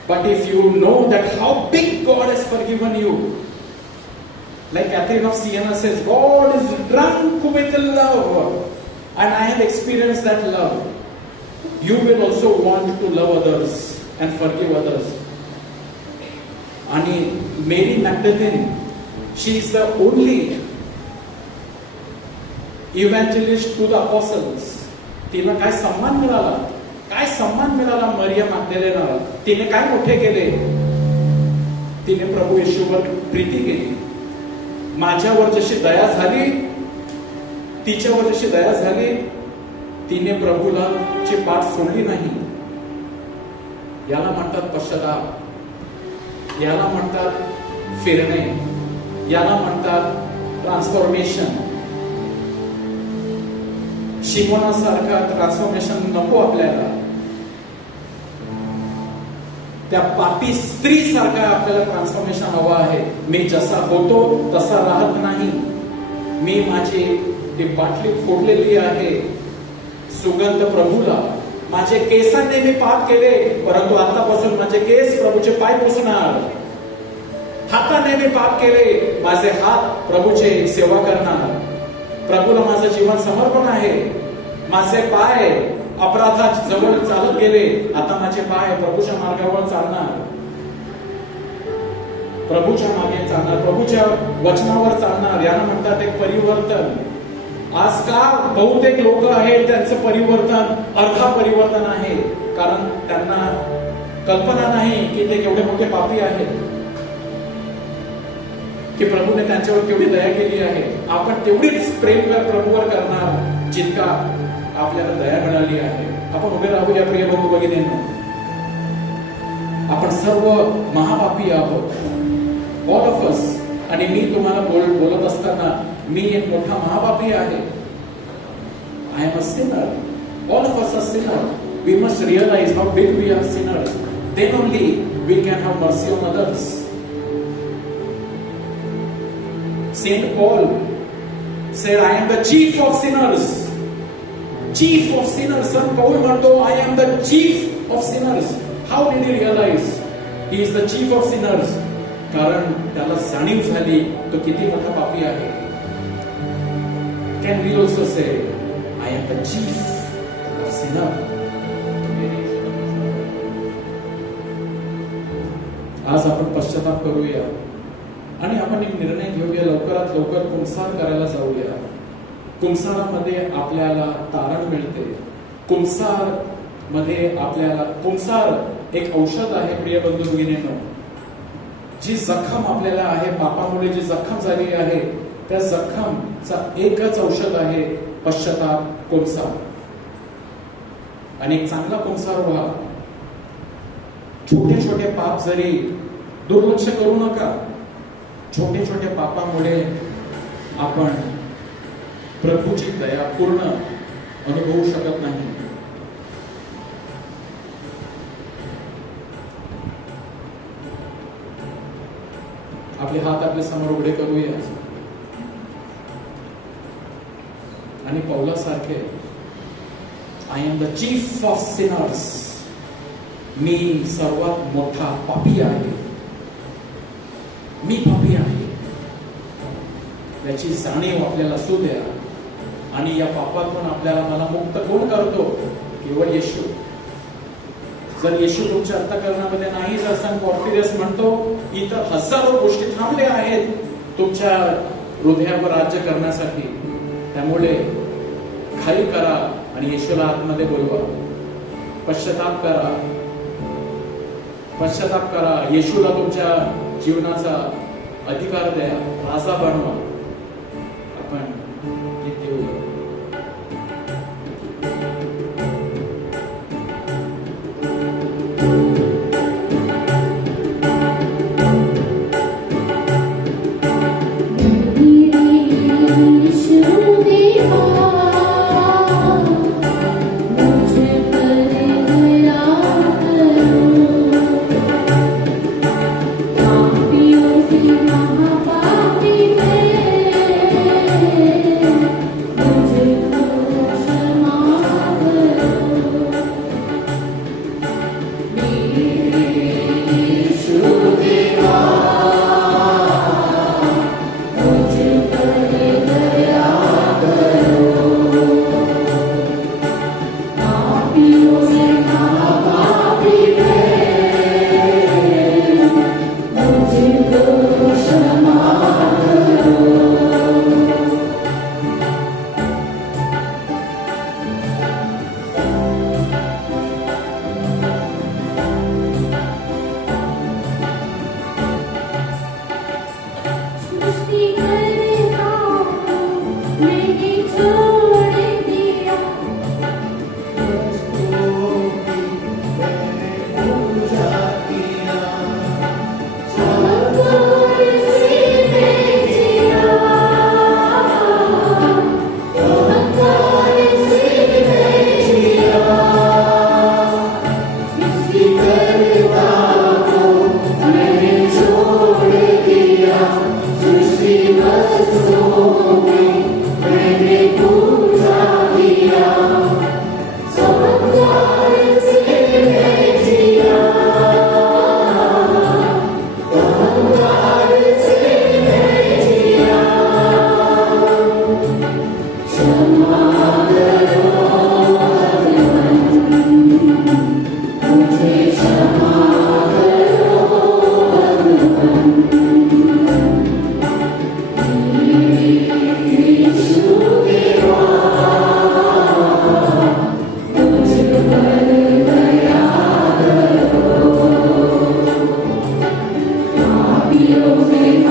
But if you know that how big God has forgiven you, like Catherine of Siena says, God is drunk with love, and I have experienced that love. You will also want to love others and forgive others. And Mary Magdalene, she is the only evangelist to the apostles. तिला काय सन्मान मिळाला मरियम मॅग्दलेनाला? तिने काय मोठे केले? तिने प्रभू येशूवर प्रीती केली. माझ्यावर जशी दया झाली, तिच्यावर जशी दया झाली, तिने प्रभूला ची पाठ सोडली नाही. याला म्हणतात पश्चाताप, याला म्हणतात फिरणे, याला म्हणतात ट्रान्सफॉर्मेशन. शिमोनासारखा ट्रान्सफॉर्मेशन नको आपल्याला. त्या पापी स्त्री सारखा आपल्याला ट्रान्सफॉर्मेशन हवा आहे. मी जसा होतो तसा राहत नाही. मी माझी ती बाटली फोडलेली आहे सुगंध प्रभूला. माझे केसांनी मी पाप केले, परंतु आतापासून माझे केस प्रभूचे पाय पुसणार. हाताने मी पाप केले, माझे हात प्रभूचे सेवा करणार. प्रभूला माझं जीवन समर्पण आहे. माझे पाय अपराधात जवळ चालत गेले, आता माझे पाय प्रभूच्या मार्गावर चालणार, प्रभूच्या मागे चालणार, प्रभूच्या वचनावर चालणार. याला म्हणतात एक परिवर्तन. आजकाल बहुतेक लोक आहेत, त्यांचं परिवर्तन अर्धा परिवर्तन आहे, कारण त्यांना कल्पना नाही की ते केवढे मोठे पापी आहेत. की प्रभूने त्यांच्यावर केवढी दया केली आहे. आपण तेवढीच प्रेम प्रभूवर करणार जितका आपल्याला दया मिळाली आहे. आपण उभे राहूया प्रिय बंधू भगिनींनो. आपण सर्व महापापी आहोत, ऑल ऑफ अस. आणि मी तुम्हाला बोलत असताना मी एक मोठा महापापी आहे. I am a sinner. All of us are sinners. We must realize how big we are sinners. Then only we can have mercy on others. Saint Paul said, I am the chief of sinners. Chief of sinners. Saint Paul म्हणतो, I am the chief of sinners. How did he realize he is the chief of sinners? कारण त्याला जाणीव झाली तो किती मोठा पापी आहे. Can we also say, I am the chief of sinners? आज आपण पश्चाताप करूया आणि आपण एक निर्णय घेऊया. लवकरात लवकर कुंसार करायला जाऊया. कुंसारामध्ये आपल्याला तारण मिळते. कुंसार मध्ये आपल्याला कुंसार एक औषध आहे प्रिय बंधू भगिनींनो. जी जखम आपल्याला आहे, पापामुळे जी जखम झाली आहे, त्या जखमचा एकच औषध आहे पश्चाताप, कुंसार. आणि एक चांगला कुंसार व्हा. छोटे छोटे पाप जरी दुर्लक्ष करू नका. छोटे छोटे पापामुळे आपण प्रभूची दया पूर्ण अनुभवू शकत नाही. आपले हात आपल्या समोर उघडे करूया आणि पौलासारखे, I am the chief of sinners. मी सर्वात मोठा पापी आहे. मी पापी आहे याची जाणीव आपल्याला असू द्या. आणि या पापातून आपल्याला मला मुक्त कोण करतो? केवळ येशू. जर येशू तुमच्या अंतःकरणामध्ये नाही, जर संत पॉर्फिरियस म्हणतो इतर हजारो गोष्टी थांबल्या आहेत तुमच्या हृदयावर राज्य करण्यासाठी. त्यामुळे घाई करा आणि येशूला आतमध्ये बोलवा. पश्चाताप करा, पश्चाताप करा. येशूला तुमच्या जीवनाचा अधिकार द्या, राजा बनवा. आपण गीत घेऊया.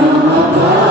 Mama.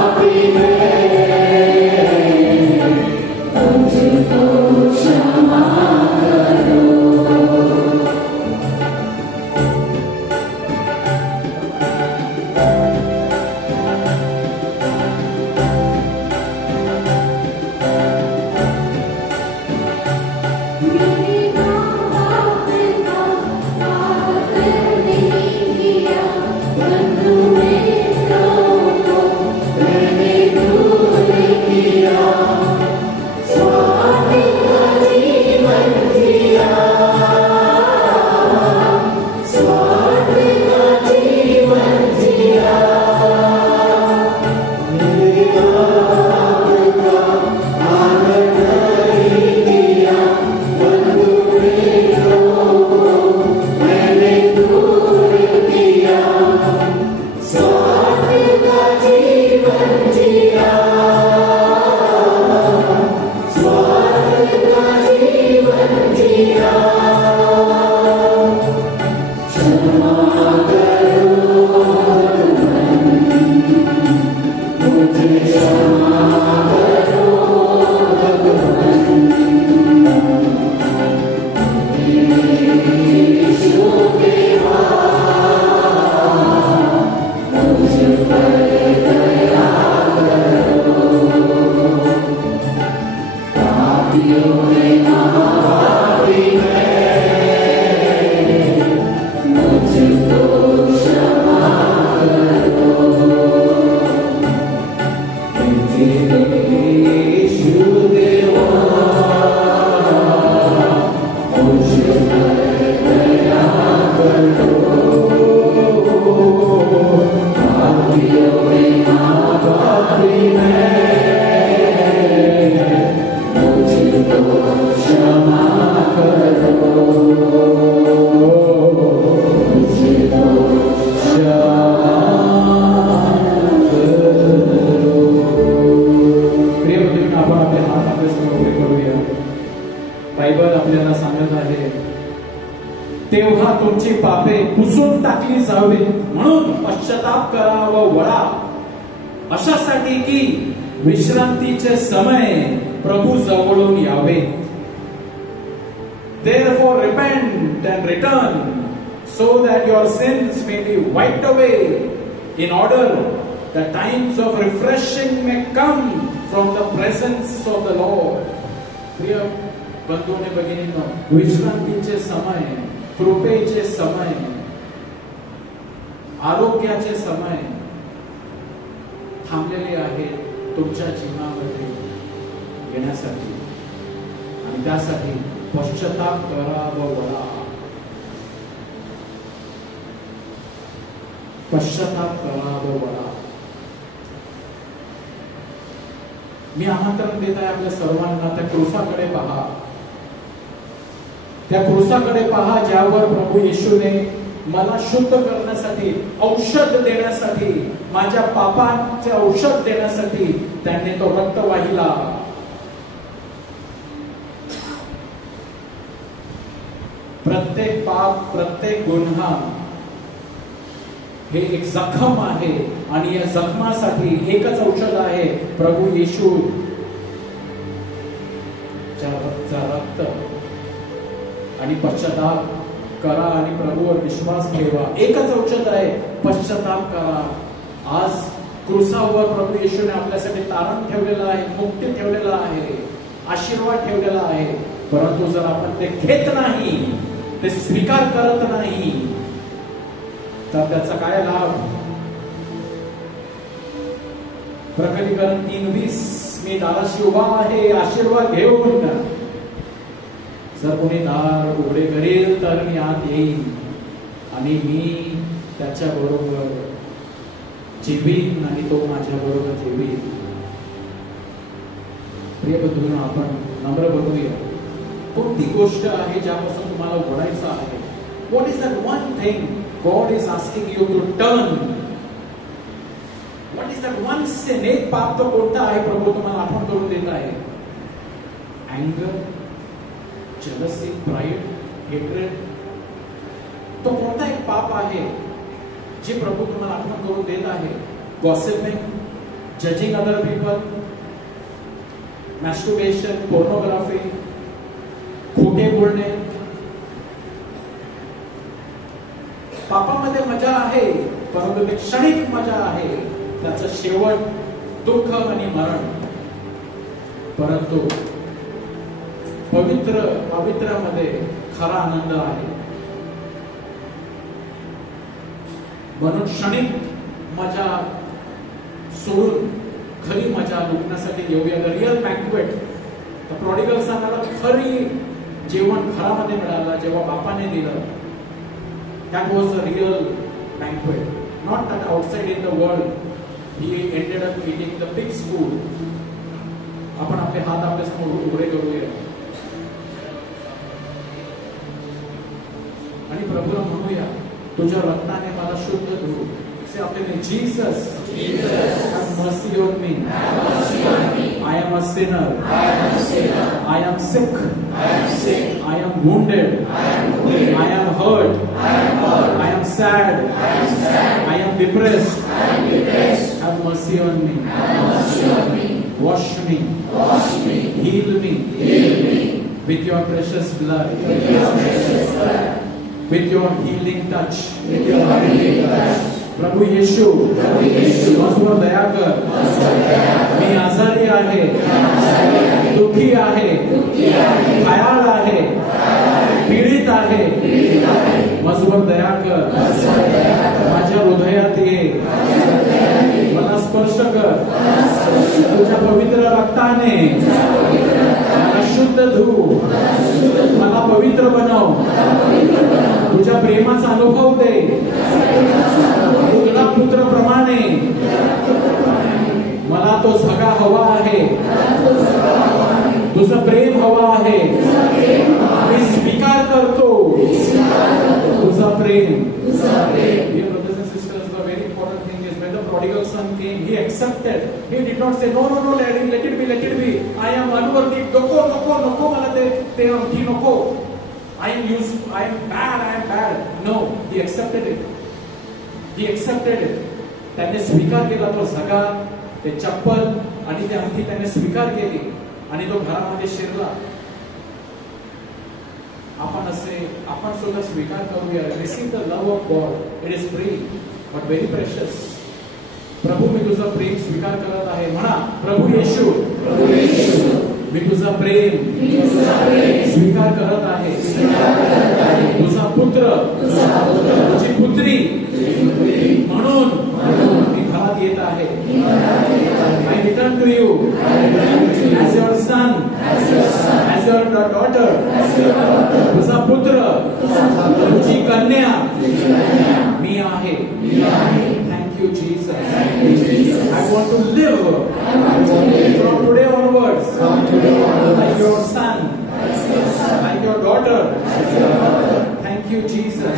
तेव्हा तुमची पापे पुसून टाकली जावी, म्हणून पश्चाताप करा व वळा, अशासाठी की विश्रांतीचे समय प्रभू जवळून यावे. Therefore repent and return, so that your sins may be wiped away, in order that times of refreshing may come from the presence of the Lord. प्रिय बंधूने भगिनींनो, विश्रांतीचे समय, कृपेचे समय, आरोग्याचे समय थांबलेले आहेत तुमच्या जीवनामध्ये येण्यासाठी, आणि त्यासाठी पश्चाताप करा व वळा. पश्चाताप करा व वळा. मी आमंत्रण देत आहे आपल्या सर्वांना, त्या क्रूसाकडे पहा, त्या क्रूसाकडे पहा, ज्यावर प्रभू येशूने मला शुद्ध करण्यासाठी, औषध देण्यासाठी, माझ्या पापांचे औषध देण्यासाठी त्यांनी तो रक्त वाहिला. प्रत्येक पाप, प्रत्येक गुन्हा हे एक जखम आहे, आणि या जखमासाठी एकच औषध आहे, प्रभू येशू चा रक्त. आणि पश्चाताप करा आणि प्रभूवर विश्वास ठेवा. एकच औषध आहे, पश्चाताप करा. आज क्रूसावर प्रभू येशूने आपल्यासाठी तारण ठेवलेलं आहे, मुक्ती ठेवलेला आहे, आशीर्वाद ठेवलेला आहे. परंतु जर आपण ते घेत नाही, ते स्वीकार करत नाही, तर त्याचा काय लाभ? प्रकटीकरण 3:20, मी दाराशी उभा आहे आशीर्वाद घेऊन, जर कोणी दार उघडे करेल तर मी आत येईन आणि मी त्याच्या बरोबर जेवीन आणि तो माझ्या बरोबर जेवीन. प्रिय बंधूंनो, आपण नम्र बनूया. कोणती गोष्ट आहे ज्यापासून तुम्हाला वळायचं आहे? What is that one thing God is asking you to turn? What is that one sin? एक पाप तो कोणता आहे प्रभू तुम्हाला आठवण करून देत आहे? Anger, jealousy, pride, hatred. तो कोणता एक पाप आहे जे प्रभू तुम्हाला आठवण करून देत आहे? Gossiping, judging other people, masturbation, pornography, खोटे बोलणे. पापामध्ये मजा आहे, परंतु ते क्षणिक मजा आहे, त्याचं शेवट दुःख आणि मरण. परंतु पवित्रामध्ये खरा आनंद आहे. म्हणून क्षणिक मजा सोडून खरी मजा लुटण्यासाठी येऊया. The real banquet. Prodigal Sanaullah खरी जेवण घरामध्ये मिळालं जेव्हा बापाने दिलं. That was the real banquet, not that outside in the world he ended up eating the pig's food. आपण आपले हात आपल्या समोर उघडे करूया आणि प्रभूला म्हणूया, तुझ्या रक्ताने मला शुद्ध Dhruv. Say after me, Jesus, have mercy on me. I am a sinner. I am sick. I am wounded. I am hurt. I am sad. I am depressed. Have mercy on me. Wash me. Heal me. With your precious blood. With your healing touch. प्रभू येशू, माझ्यावर दया कर. मी आजारी आहे, दुःखी आहे, घायाळ आहे, पीडित आहे. माझ्यावर दया कर. माझ्या हृदयात ये, मला स्पर्श कर. तुझ्या पवित्र रक्ताने मला शुद्ध धुव, मला पवित्र बनव. तुझ्या प्रेमाचा अनुभव दे. तुझ्या पुत्राप्रमाणे मला तो झगा हवा आहे. तुझं प्रेम हवा आहे. मी स्वीकार करतो तुझा प्रेम. Prodigal son came, he accepted. He did not say, no, let it be. I am unworthy. नको मला ते नको. I am useful, I am bad. No, he accepted it. He accepted it. त्याने स्वीकार केला तो झगा, ते चप्पल आणि ते अंगठी त्याने स्वीकार केली आणि तो घरामध्ये शिरला. आपण सुद्धा स्वीकार करूया. Receive the love of God. It is free but very precious. प्रभू मी तुझं प्रेम स्वीकार करत आहे. म्हणा, प्रभू येशू मी तुझा प्रेम स्वीकार करत आहे. तुझा पुत्र, तुझी पुत्री म्हणून मी घरात येत आहे. I return to you as your son, as your daughter. तुझा पुत्र, तुझी कन्या मी आहे. Thank you, Jesus. I want to live from today onwards like your son, like your daughter. Thank you, Jesus.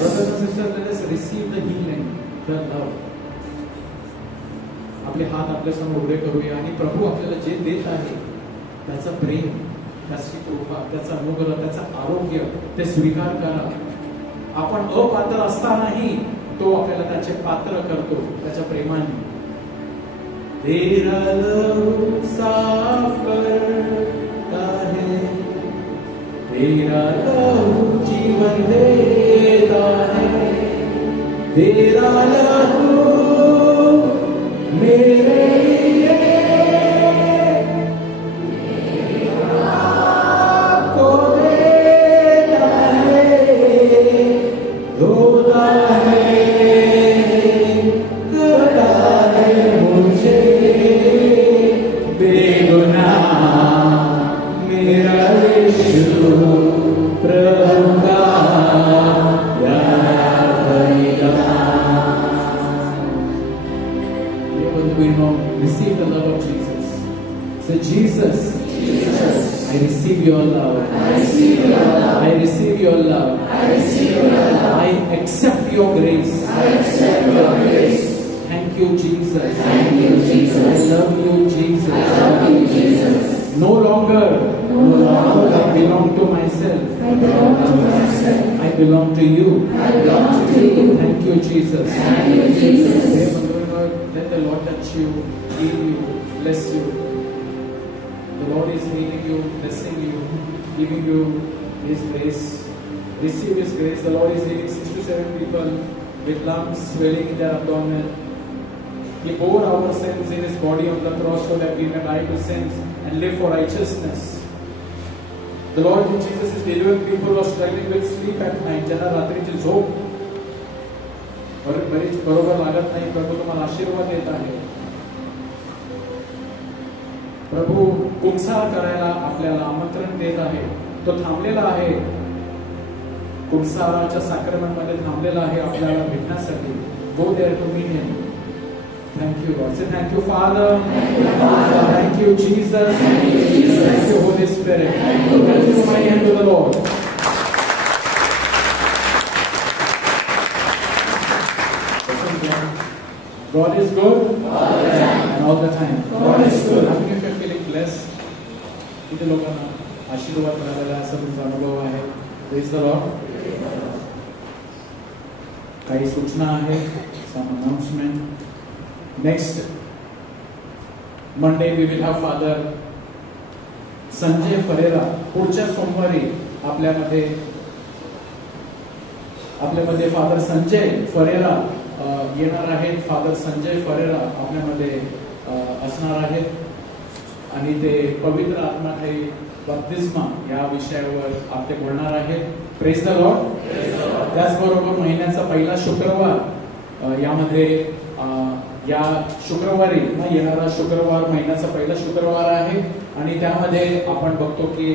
Brothers and sisters, let us receive the healing, the love. आपले हात आपल्या समोर उघडे करूया आणि प्रभू आपल्याला जे देत आहे त्याचा प्रेम, त्याची कृपा, त्याचा अनुग्रह, त्याचा आरोग्य ते स्वीकार करा. आपण अपात्र असतानाही तो आपल्याला त्याचे पात्र करतो त्याच्या प्रेमाने. तेरा लव साफ करता है, तेरा लव जीवन देता है, तेरा लव मेरे को देता है, धोता है, करता है मुझे बेगुनाह मेरा यीशु प्रभु का प्यारा बलिदान. We know, receive the love of Jesus. Say, Jesus, I receive your love. I receive your love. I receive your love. I receive your love. I accept your grace. I accept your grace. Thank you, Jesus. Thank you, Jesus. I love you, Jesus. I love you, Jesus. No longer I belong to myself. I belong to myself. I belong to you. I belong to you. Thank you, Jesus. Thank you, Jesus. Let the Lord touch you, heal you, bless you. The Lord is healing you, blessing you, giving you His grace. Receive His grace. The Lord is healing 6 to 7 people with lumps swelling in their abdomen. He bore our sins in His body on the cross so that we may die to sins and live for righteousness. The Lord Jesus is delivering people who are struggling with sleep at night. ज्यांना रात्रीची झोप बरीच बरोबर लागत नाही. प्रभू तुम्हाला आशीर्वाद देत आहे. प्रभू कुंसार करायला आपल्याला आमंत्रण देत आहे. तो थांबलेला आहे, कुंसाराच्या साक्रमेंटमध्ये थांबलेला आहे आपल्याला भेटण्यासाठी. Go there to meet him. Thank you, Lord. Say thank you, Father. Thank you, Jesus. Thank you, Holy Spirit. Let's give my hand to the Lord. God is good and all the time. God is good. How many of you are feeling blessed? किती लोकांना आशीर्वाद मिळालेला असा तुमचा अनुभव आहे? Praise the Lord. काही सूचना आहे, some announcement. Next Monday we will have Father Sanjay Ferreira. पुढच्या सोमवारी आपल्यामध्ये फादर संजय फरेरा येणार आहेत. फादर संजय फरेरा आपल्यामध्ये असणार आहेत आणि ते पवित्र आत्म्याने बप्तिस्मा या विषयावर आपले बोलणार आहेत. Praise the Lord. त्याचबरोबर महिन्याचा पहिला शुक्रवार यामध्ये या शुक्रवारी येणारा शुक्रवार महिन्याचा पहिला शुक्रवार आहे आणि त्यामध्ये आपण बघतो की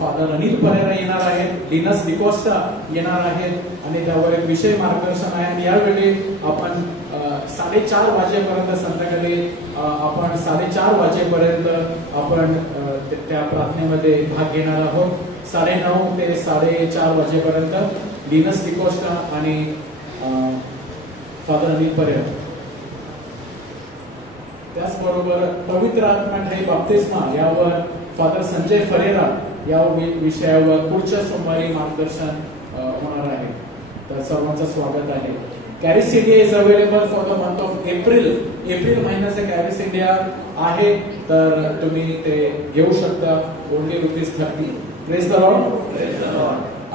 फादर अनिल परेरा येणार आहेत, लिनस डिकोस्टा येणार आहेत आणि त्यावर एक विषय मार्गदर्शन आहे. आणि यावेळी आपण 4:30 वाजेपर्यंत संध्याकाळी आपण 4:30 वाजेपर्यंत आपण त्या प्रार्थनेमध्ये भाग घेणार आहोत. 9:30 ते 4:30 वाजेपर्यंत लिनस डिकोस्टा आणि फादर अनिल परेरा. त्याचबरोबर पवित्र आत्म्याने बप्तिस्मा यावर फादर संजय फरेरा या विषयावर पुढच्या सोमवारी मार्गदर्शन होणार आहे. तर सर्वांचं स्वागत आहे. Charis India is available for the month of April. April महिन्याचे कॅरिस इंडिया आहे, तर तुम्ही ते घेऊ शकता. ओनली ₹30. Praise the Lord.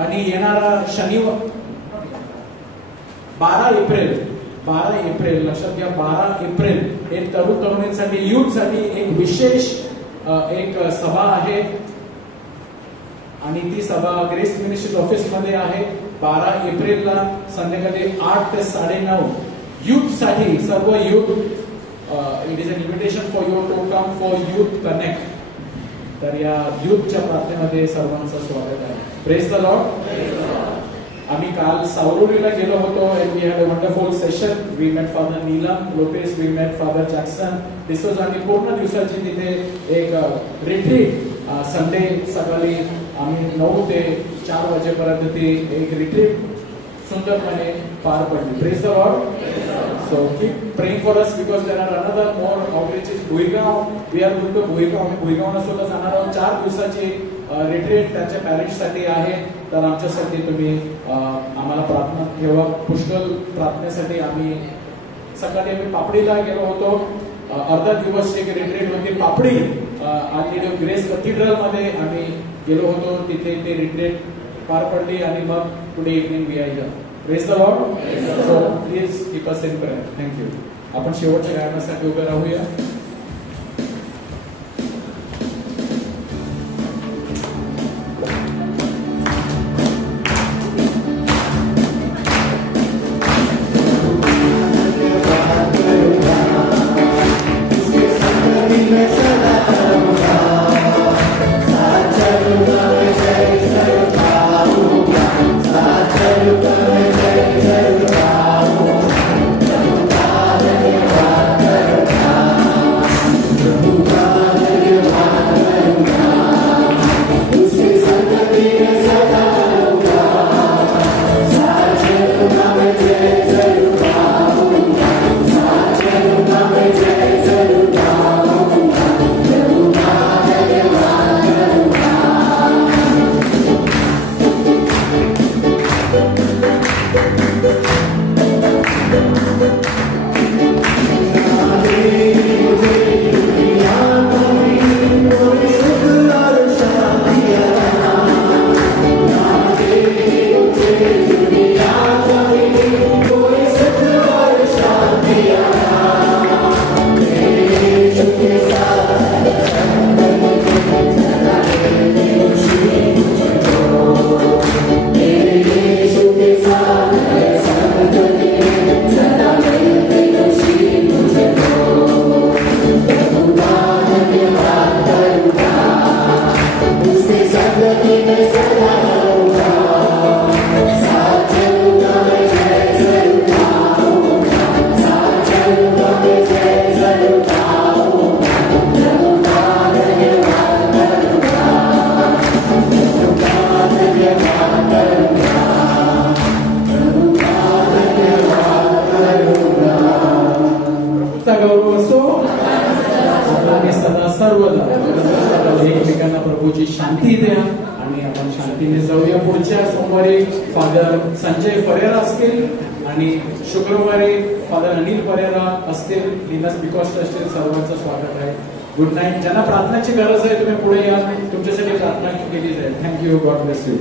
आणि येणारा शनिवार 12 एप्रिल लक्षात घ्या, 12 एप्रिल एक तरुण तरुणींसाठी युथ साठी एक विशेष एक सभा आहे आणि ती सभा ग्रेस मिनिस्ट्रीज ऑफिस मध्ये आहे. 12 एप्रिलला संध्याकाळी 8 ते 9:30 युथ साठी सर्व youth. It is an invitation for you to come for youth connect. तर या युथच्या प्रार्थनेमध्ये सर्वांचं स्वागत आहे. Praise the Lord. आम्ही काल सावरोलीला गेलो होतो and we had a wonderful session. We met Father Neelam Lopez, we met Father Jackson. This was आम्ही पूर्ण दिवसाची तिथे एक रिट्रीट. संडे सकाळी आम्ही 9 ते 4 वाजेपर्यंत ती एक रिट्रीट सुंदरपणे पार पडली. Praise the Lord. So keep praying for us because there are another more outreaches. भुईगाव, we are going to भुईगावला सुद्धा जाणार आहोत. 4 दिवसाची रिट्रीट त्यांच्या पॅरेंट्स साठी आहे. तर आमच्यासाठी तुम्ही आम्हाला प्रार्थना ठेवा. पुष्कळ प्रार्थनेसाठी आम्ही सकाळी पापडीला गेलो होतो. अर्धा दिवस एक रिट्रीट होती पापडी आणि ग्रेस कॅथेड्रल मध्ये आम्ही गेलो होतो. तिथे ते रिट्रीट पार पडली आणि मग today evening we are here. Praise the Lord. So please keep us in prayer. Thank you. आपण शेवटच्या गायनासाठी उभे राहूया. एकमेकांना प्रभूची शांती द्या आणि आपण शांतीने जाऊया. पुढच्या सोमवारी फादर संजय परेरा असतील आणि शुक्रवारी फादर अनिल परेरा असतील. लिनस बिकॉस्ट असतील. सर्वांचं स्वागत आहे. Good night. ज्यांना प्रार्थनाची गरज आहे तुम्ही पुढे या. तुमच्यासाठी प्रार्थना केली जाईल. थँक्यू. God bless you.